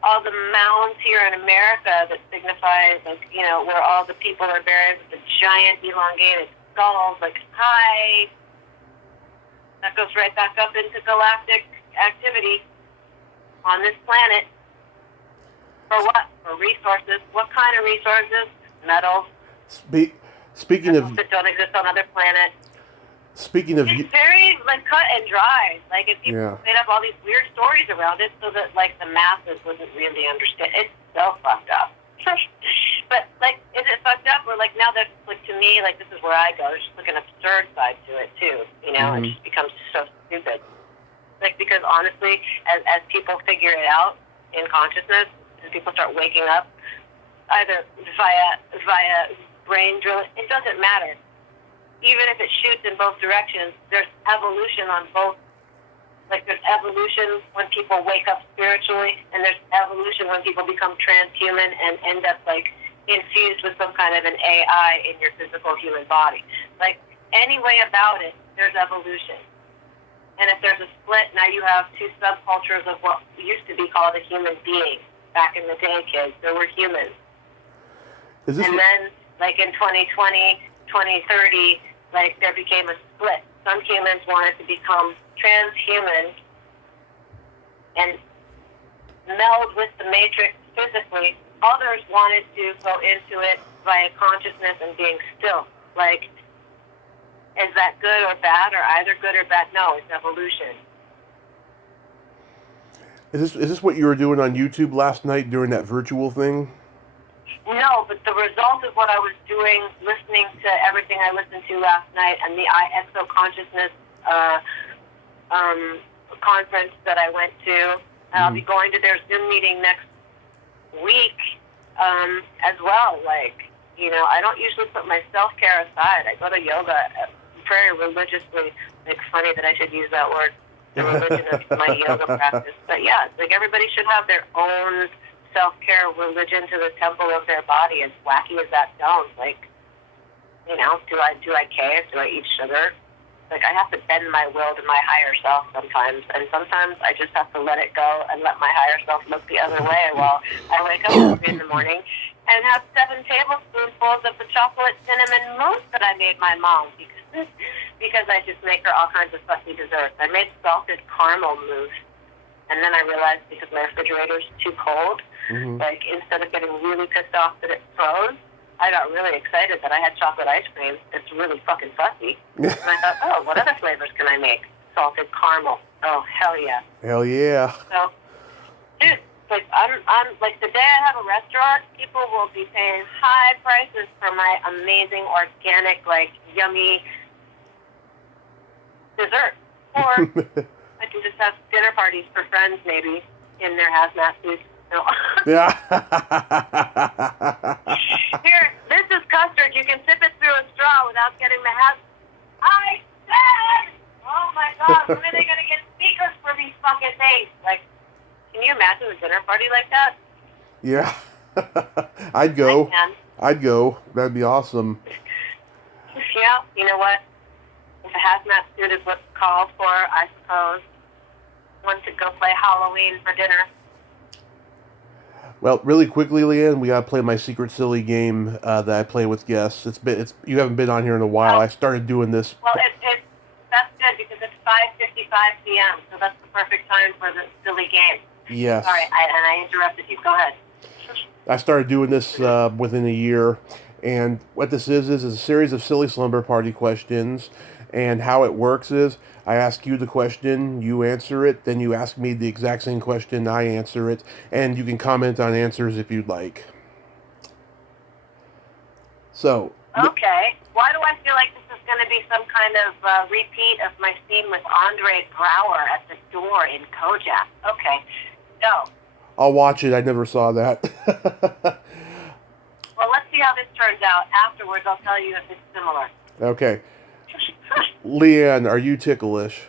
all the mounds here in America that signify, like, you know, where all the people are buried with the giant elongated skulls, like, hi. That goes right back up into galactic activity on this planet. For what? For resources. What kind of resources? metals, Speaking metals of that don't exist on other planets. speaking of It's very like cut and dry. Like if people yeah. made up all these weird stories around it so that like the masses wouldn't really understand. It's so fucked up. But like, is it fucked up or like now that like to me like this is where I go. There's just like an absurd side to it too. You know, it just becomes so stupid. Like because honestly, as people figure it out in consciousness, and people start waking up, either via brain drilling, it doesn't matter. Even if it shoots in both directions, there's evolution on both. Like there's evolution when people wake up spiritually, and there's evolution when people become transhuman and end up like infused with some kind of an AI in your physical human body. Like any way about it, there's evolution. And if there's a split, now you have two subcultures of what used to be called a human being. Back in the day, kids, there were humans. And then, like in 2020, 2030, like there became a split. Some humans wanted to become transhuman and meld with the matrix physically. Others wanted to go into it via consciousness and being still. Like, is that good or bad, or either good or bad? No, it's evolution. Is this what you were doing on YouTube last night during that virtual thing? No, but the result of what I was doing, listening to everything I listened to last night, and the EXO consciousness conference that I went to, I'll be going to their Zoom meeting next week as well. Like, you know, I don't usually put my self-care aside. I go to yoga very religiously. It's funny that I should use that word, the religion of my yoga practice. But yeah, like everybody should have their own self-care religion to the temple of their body, as wacky as that sounds. Like, you know, do I cave? Do I eat sugar? Like, I have to bend my will to my higher self sometimes, and sometimes I just have to let it go and let my higher self look the other way while I wake up in the morning and have 7 tablespoonfuls of the chocolate cinnamon mousse that I made my mom because I just make her all kinds of fussy desserts. I made salted caramel mousse, and then I realized because my refrigerator's too cold, like instead of getting really pissed off that it froze, I got really excited that I had chocolate ice cream. It's really fucking fussy. And I thought, oh, what other flavors can I make? Salted caramel. Oh, hell yeah. Hell yeah. So, dude, like, I'm like, the day I have a restaurant, people will be paying high prices for my amazing, organic, like, yummy dessert. Or I can just have dinner parties for friends, maybe, in their hazmat suits. No. Yeah. Here, this is custard. You can sip it through a straw without getting the hazmat. I said! Oh my God, when are they going to get speakers for these fucking things? Like, can you imagine a dinner party like that? Yeah. I'd go. I can. I'd go. That'd be awesome. Yeah, you know what? If a hazmat suit is what's called for, I suppose one could go play Halloween for dinner. Well, really quickly, Liane, we gotta play my secret silly game that I play with guests. You haven't been on here in a while. I started doing this. Well, that's good because it's 5:55 p.m., so that's the perfect time for the silly game. Yes. Sorry, I interrupted you. Go ahead. I started doing this within a year, and what this is a series of silly slumber party questions. And how it works is I ask you the question, you answer it, then you ask me the exact same question, I answer it, and you can comment on answers if you'd like. So. Okay. Why do I feel like this is going to be some kind of repeat of my scene with Andre Brower at the door in Kovac? Okay. Go. I'll watch it. I never saw that. Well, let's see how this turns out. Afterwards, I'll tell you if it's similar. Okay. Liane, are you ticklish?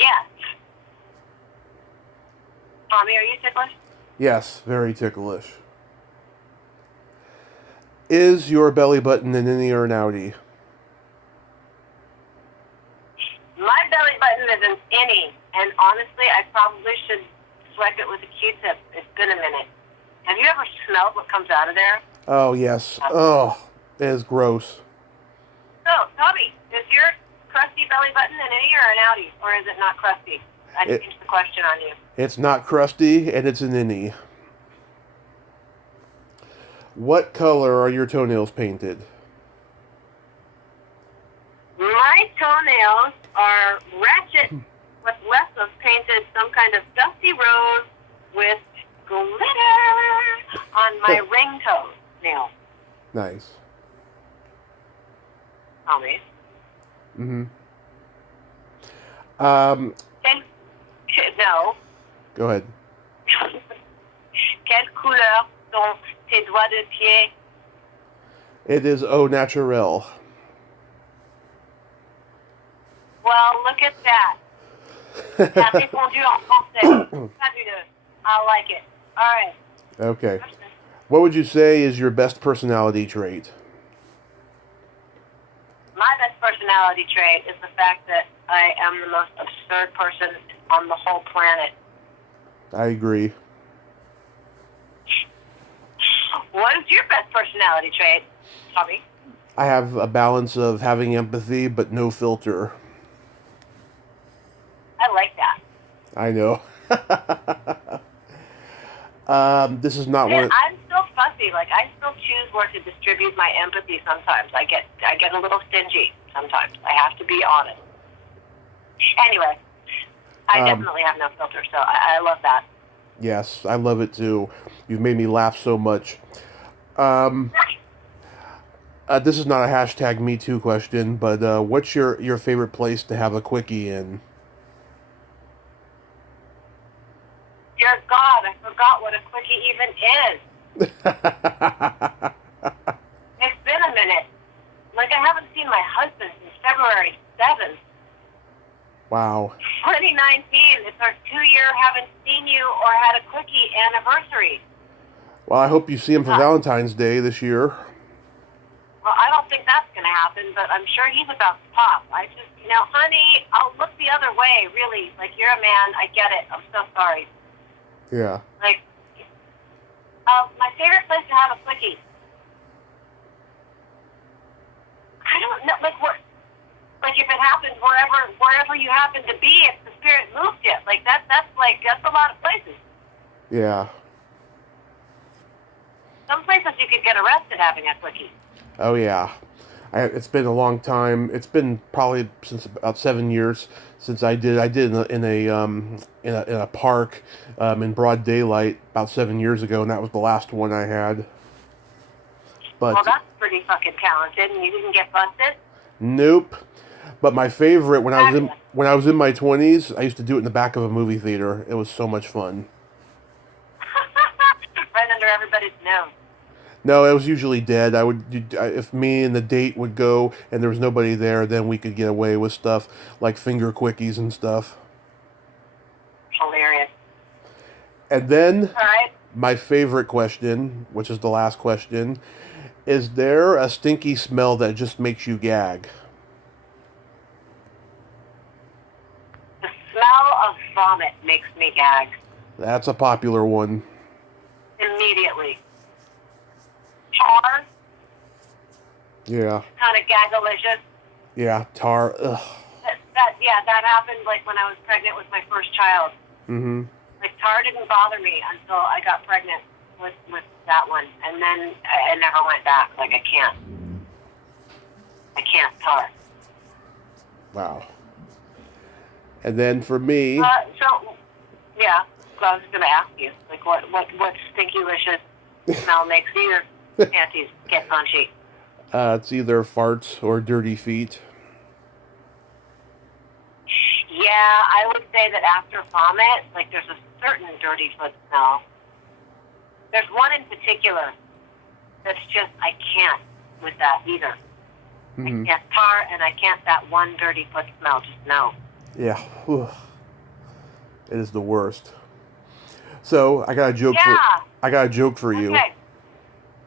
Yes. Tommy, are you ticklish? Yes, very ticklish. Is your belly button an innie or an outie? My belly button is an innie, and honestly, I probably should swipe it with a Q-tip. It's been a minute. Have you ever smelled what comes out of there? Oh, yes. Oh, it is gross. So, Tommy, is your crusty belly button an innie or an outie, or is it not crusty? I changed the question on you. It's not crusty, and it's an innie. What color are your toenails painted? My toenails are ratchet with less of painted some kind of dusty rose with glitter on my ring toe nail. Nice. Tommy. Mm-hmm. No. Go ahead. Quelle couleur sont tes doigts de pied? It is au naturel. Well, look at that. T'as répondu en français. Fabulous. I like it. All right. Okay. What would you say is your best personality trait? My best personality trait is the fact that I am the most absurd person on the whole planet. I agree. What is your best personality trait, Tommy? I have a balance of having empathy but no filter. I like that. I know. This is not one. I'm still fussy. Like, I still choose where to distribute my empathy sometimes. I get a little stingy sometimes. I have to be honest. Anyway, I definitely have no filter, so I love that. Yes, I love it too. You've made me laugh so much. This is not a hashtag Me Too question, but what's your favorite place to have a quickie in? Dear God, I forgot what a quickie even is. It's been a minute. Like, I haven't seen my husband since February 7th. Wow. 2019. It's our 2-year haven't seen you or had a quickie anniversary. Well, I hope you see him for Valentine's Day this year. Well, I don't think that's going to happen, but I'm sure he's about to pop. I just, honey, I'll look the other way, really. Like, you're a man. I get it. I'm so sorry. Yeah. Like, my favorite place to have a quickie. I don't know. Like if it happens wherever you happen to be, if the spirit moved you, like that's a lot of places. Yeah. Some places you could get arrested having a quickie. Oh yeah. It's been a long time. It's been probably since about 7 years since I did. I did in a park in broad daylight about 7 years ago, and that was the last one I had. But well, that's pretty fucking talented, and you didn't get busted. Nope. But my favorite when I was in my 20s, I used to do it in the back of a movie theater. It was so much fun. Right under everybody's nose. No, it was usually dead. If me and the date would go and there was nobody there, then we could get away with stuff like finger quickies and stuff. Hilarious. And then, all right, my favorite question, which is the last question, is there a stinky smell that just makes you gag? The smell of vomit makes me gag. That's a popular one. Immediately. Tar. Yeah. Kind of gagalicious. Yeah, tar. Ugh. That happened like when I was pregnant with my first child. Mm-hmm. Like tar didn't bother me until I got pregnant with that one, and then I never went back. Like I can't tar. Wow. And then for me. So I was gonna ask you, like what stinkylicious smell makes your panties get punchy? It's either farts or dirty feet. Yeah, I would say that after vomit, like there's a certain dirty foot smell. There's one in particular that's just, I can't with that either. Mm-hmm. I can't tar, and I can't that one dirty foot smell, just no. Yeah. Whew. It is the worst. So, I got a joke for you.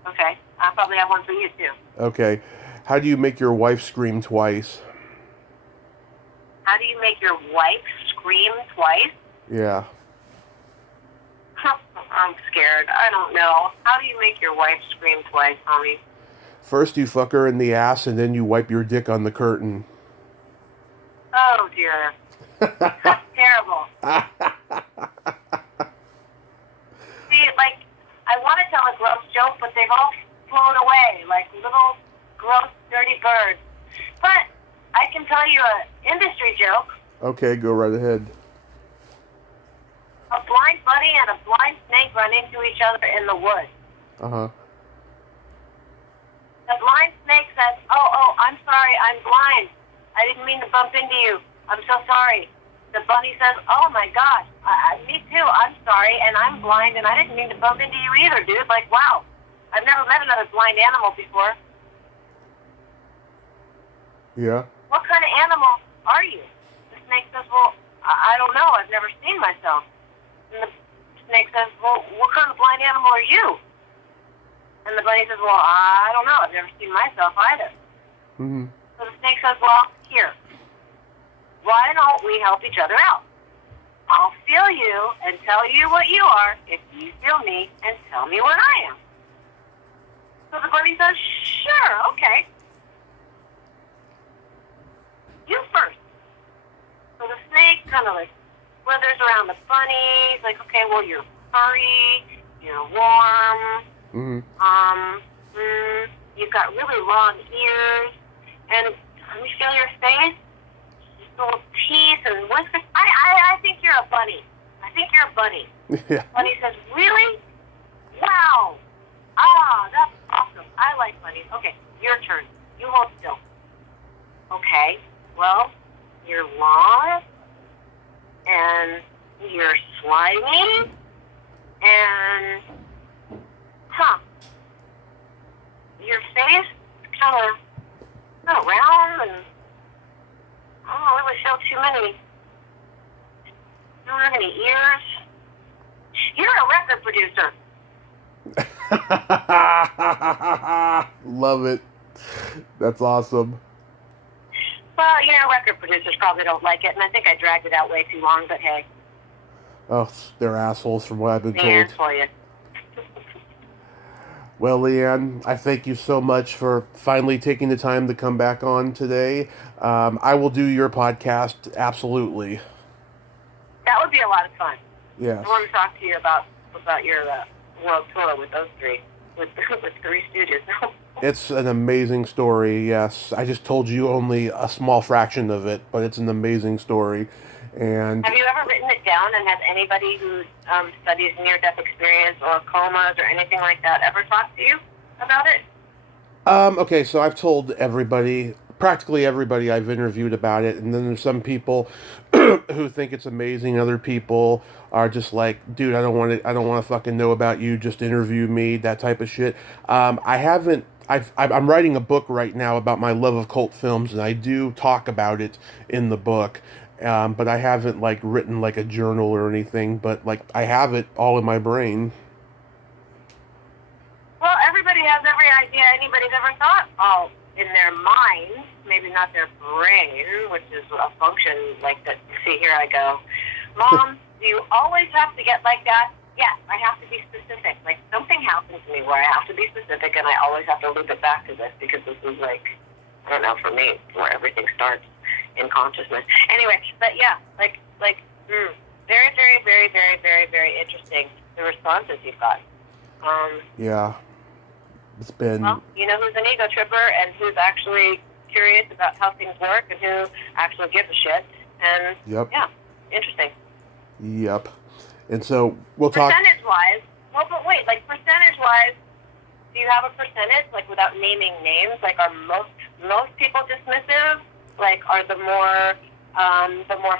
Okay. I'll probably have one for you too. Okay. How do you make your wife scream twice? How do you make your wife scream twice? Yeah. I'm scared. I don't know. How do you make your wife scream twice, Tommy? First you fuck her in the ass, and then you wipe your dick on the curtain. Oh, dear. That's terrible. See, like, I want to tell a gross joke, but they've all flown away like little gross, dirty birds. But I can tell you an industry joke. Okay, go right ahead. A blind bunny and a blind snake run into each other in the woods. Uh-huh. The blind snake says, oh, I'm sorry, I'm blind. I didn't mean to bump into you. I'm so sorry. The bunny says, oh my God, me too, I'm sorry, and I'm blind, and I didn't mean to bump into you either, dude. Like, wow, I've never met another blind animal before. Yeah. What kind of animal are you? The snake says, well, I don't know, I've never seen myself. And the snake says, well, what kind of blind animal are you? And the bunny says, well, I don't know. I've never seen myself either. Mm-hmm. So the snake says, well, here. Why don't we help each other out? I'll feel you and tell you what you are if you feel me and tell me what I am. So the bunny says, sure, okay. You first. So the snake kind of like slithers around the bunny. He's like, okay, well, you're furry, you're warm. Mm-hmm. You've got really long ears, and let me feel your face, little teeth and whiskers. I think you're a bunny. I think you're a bunny. Yeah. Bunny says, really? Wow. Ah, that's awesome. I like bunnies. Okay, your turn. You hold still. Okay, well, you're long, and you're slimy, and your face is kind of round, and I don't really feel too many. You don't have any ears. You're a record producer. Love it. That's awesome. Well, record producers probably don't like it, and I think I dragged it out way too long, but hey. Oh, they're assholes from what I've been told. For you. Well, Liane, I thank you so much for finally taking the time to come back on today. I will do your podcast, absolutely. That would be a lot of fun. Yes. I want to talk to you about your world tour with those three, with Three Stooges. It's an amazing story, yes. I just told you only a small fraction of it, but it's an amazing story. And have you ever written it down, and has anybody who studies near-death experience or comas or anything like that ever talked to you about it? Okay, so I've told everybody, practically everybody I've interviewed about it, and then there's some people who think it's amazing. Other people are just like, dude, I don't want to fucking know about you. Just interview me, that type of shit. I'm writing a book right now about my love of cult films, and I do talk about it in the book. But I haven't written a journal or anything, but I have it all in my brain. Well, everybody has every idea anybody's ever thought all in their mind, maybe not their brain, which is a function that. See, here I go. Mom, do you always have to get like that? Yes, I have to be specific. Something happens to me where I have to be specific, and I always have to loop it back to this because this is I don't know, for me, where everything starts in consciousness. Anyway, but yeah, very, very, very, very, very, very interesting, the responses you've got. Yeah. It's been... Well, you know who's an ego tripper and who's actually curious about how things work and who actually gives a shit. And, yep. Yeah, interesting. Yep. And so, we'll talk... Percentage-wise, well, but wait, percentage-wise, do you have a percentage, without naming names? Are most people dismissive? Are the more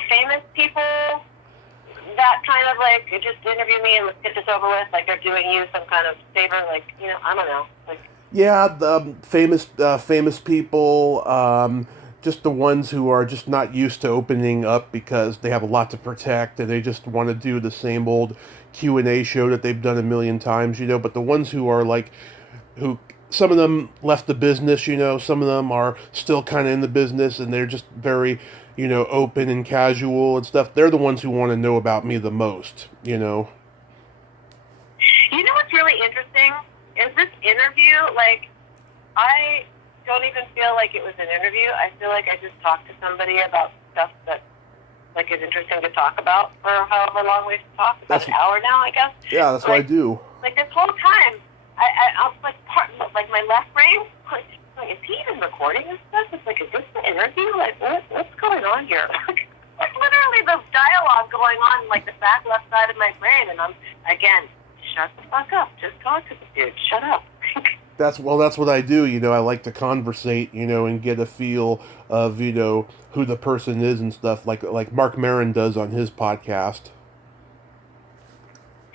famous people that kind of just interview me and let's get this over with? They're doing you some kind of favor? I don't know. Yeah, the famous people, just the ones who are just not used to opening up because they have a lot to protect and they just want to do the same old Q&A show that they've done a million times, but the ones who are who some of them left the business, some of them are still kind of in the business and they're just very, open and casual and stuff. They're the ones who want to know about me the most, You know what's really interesting is this interview, I don't even feel like it was an interview. I feel like I just talked to somebody about stuff that is interesting to talk about for however long we've talked. About an hour now, I guess. Yeah, that's what I do. This whole time, I'm like, like my left brain, like, is he even recording this stuff? It's like, is this an interview? Like, what's going on here? Like, literally the dialogue going on, like, the back left side of my brain, and I'm, again, shut the fuck up. Just talk to the dude. Shut up. That's what I do. I like to conversate, and get a feel of, who the person is and stuff, like Mark Maron does on his podcast.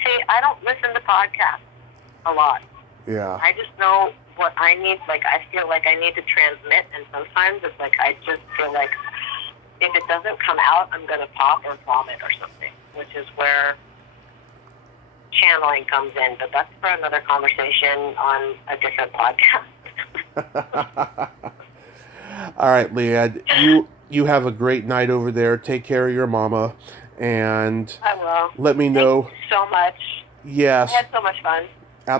See, I don't listen to podcasts a lot. Yeah. I just know what I need. Like, I feel like I need to transmit, and sometimes it's like I just feel like if it doesn't come out, I'm going to pop or vomit or something, which is where channeling comes in. But that's for another conversation on a different podcast. All right, Liane, you have a great night over there. Take care of your mama, and I will. let me know. Thank you so much. Yes. I had so much fun.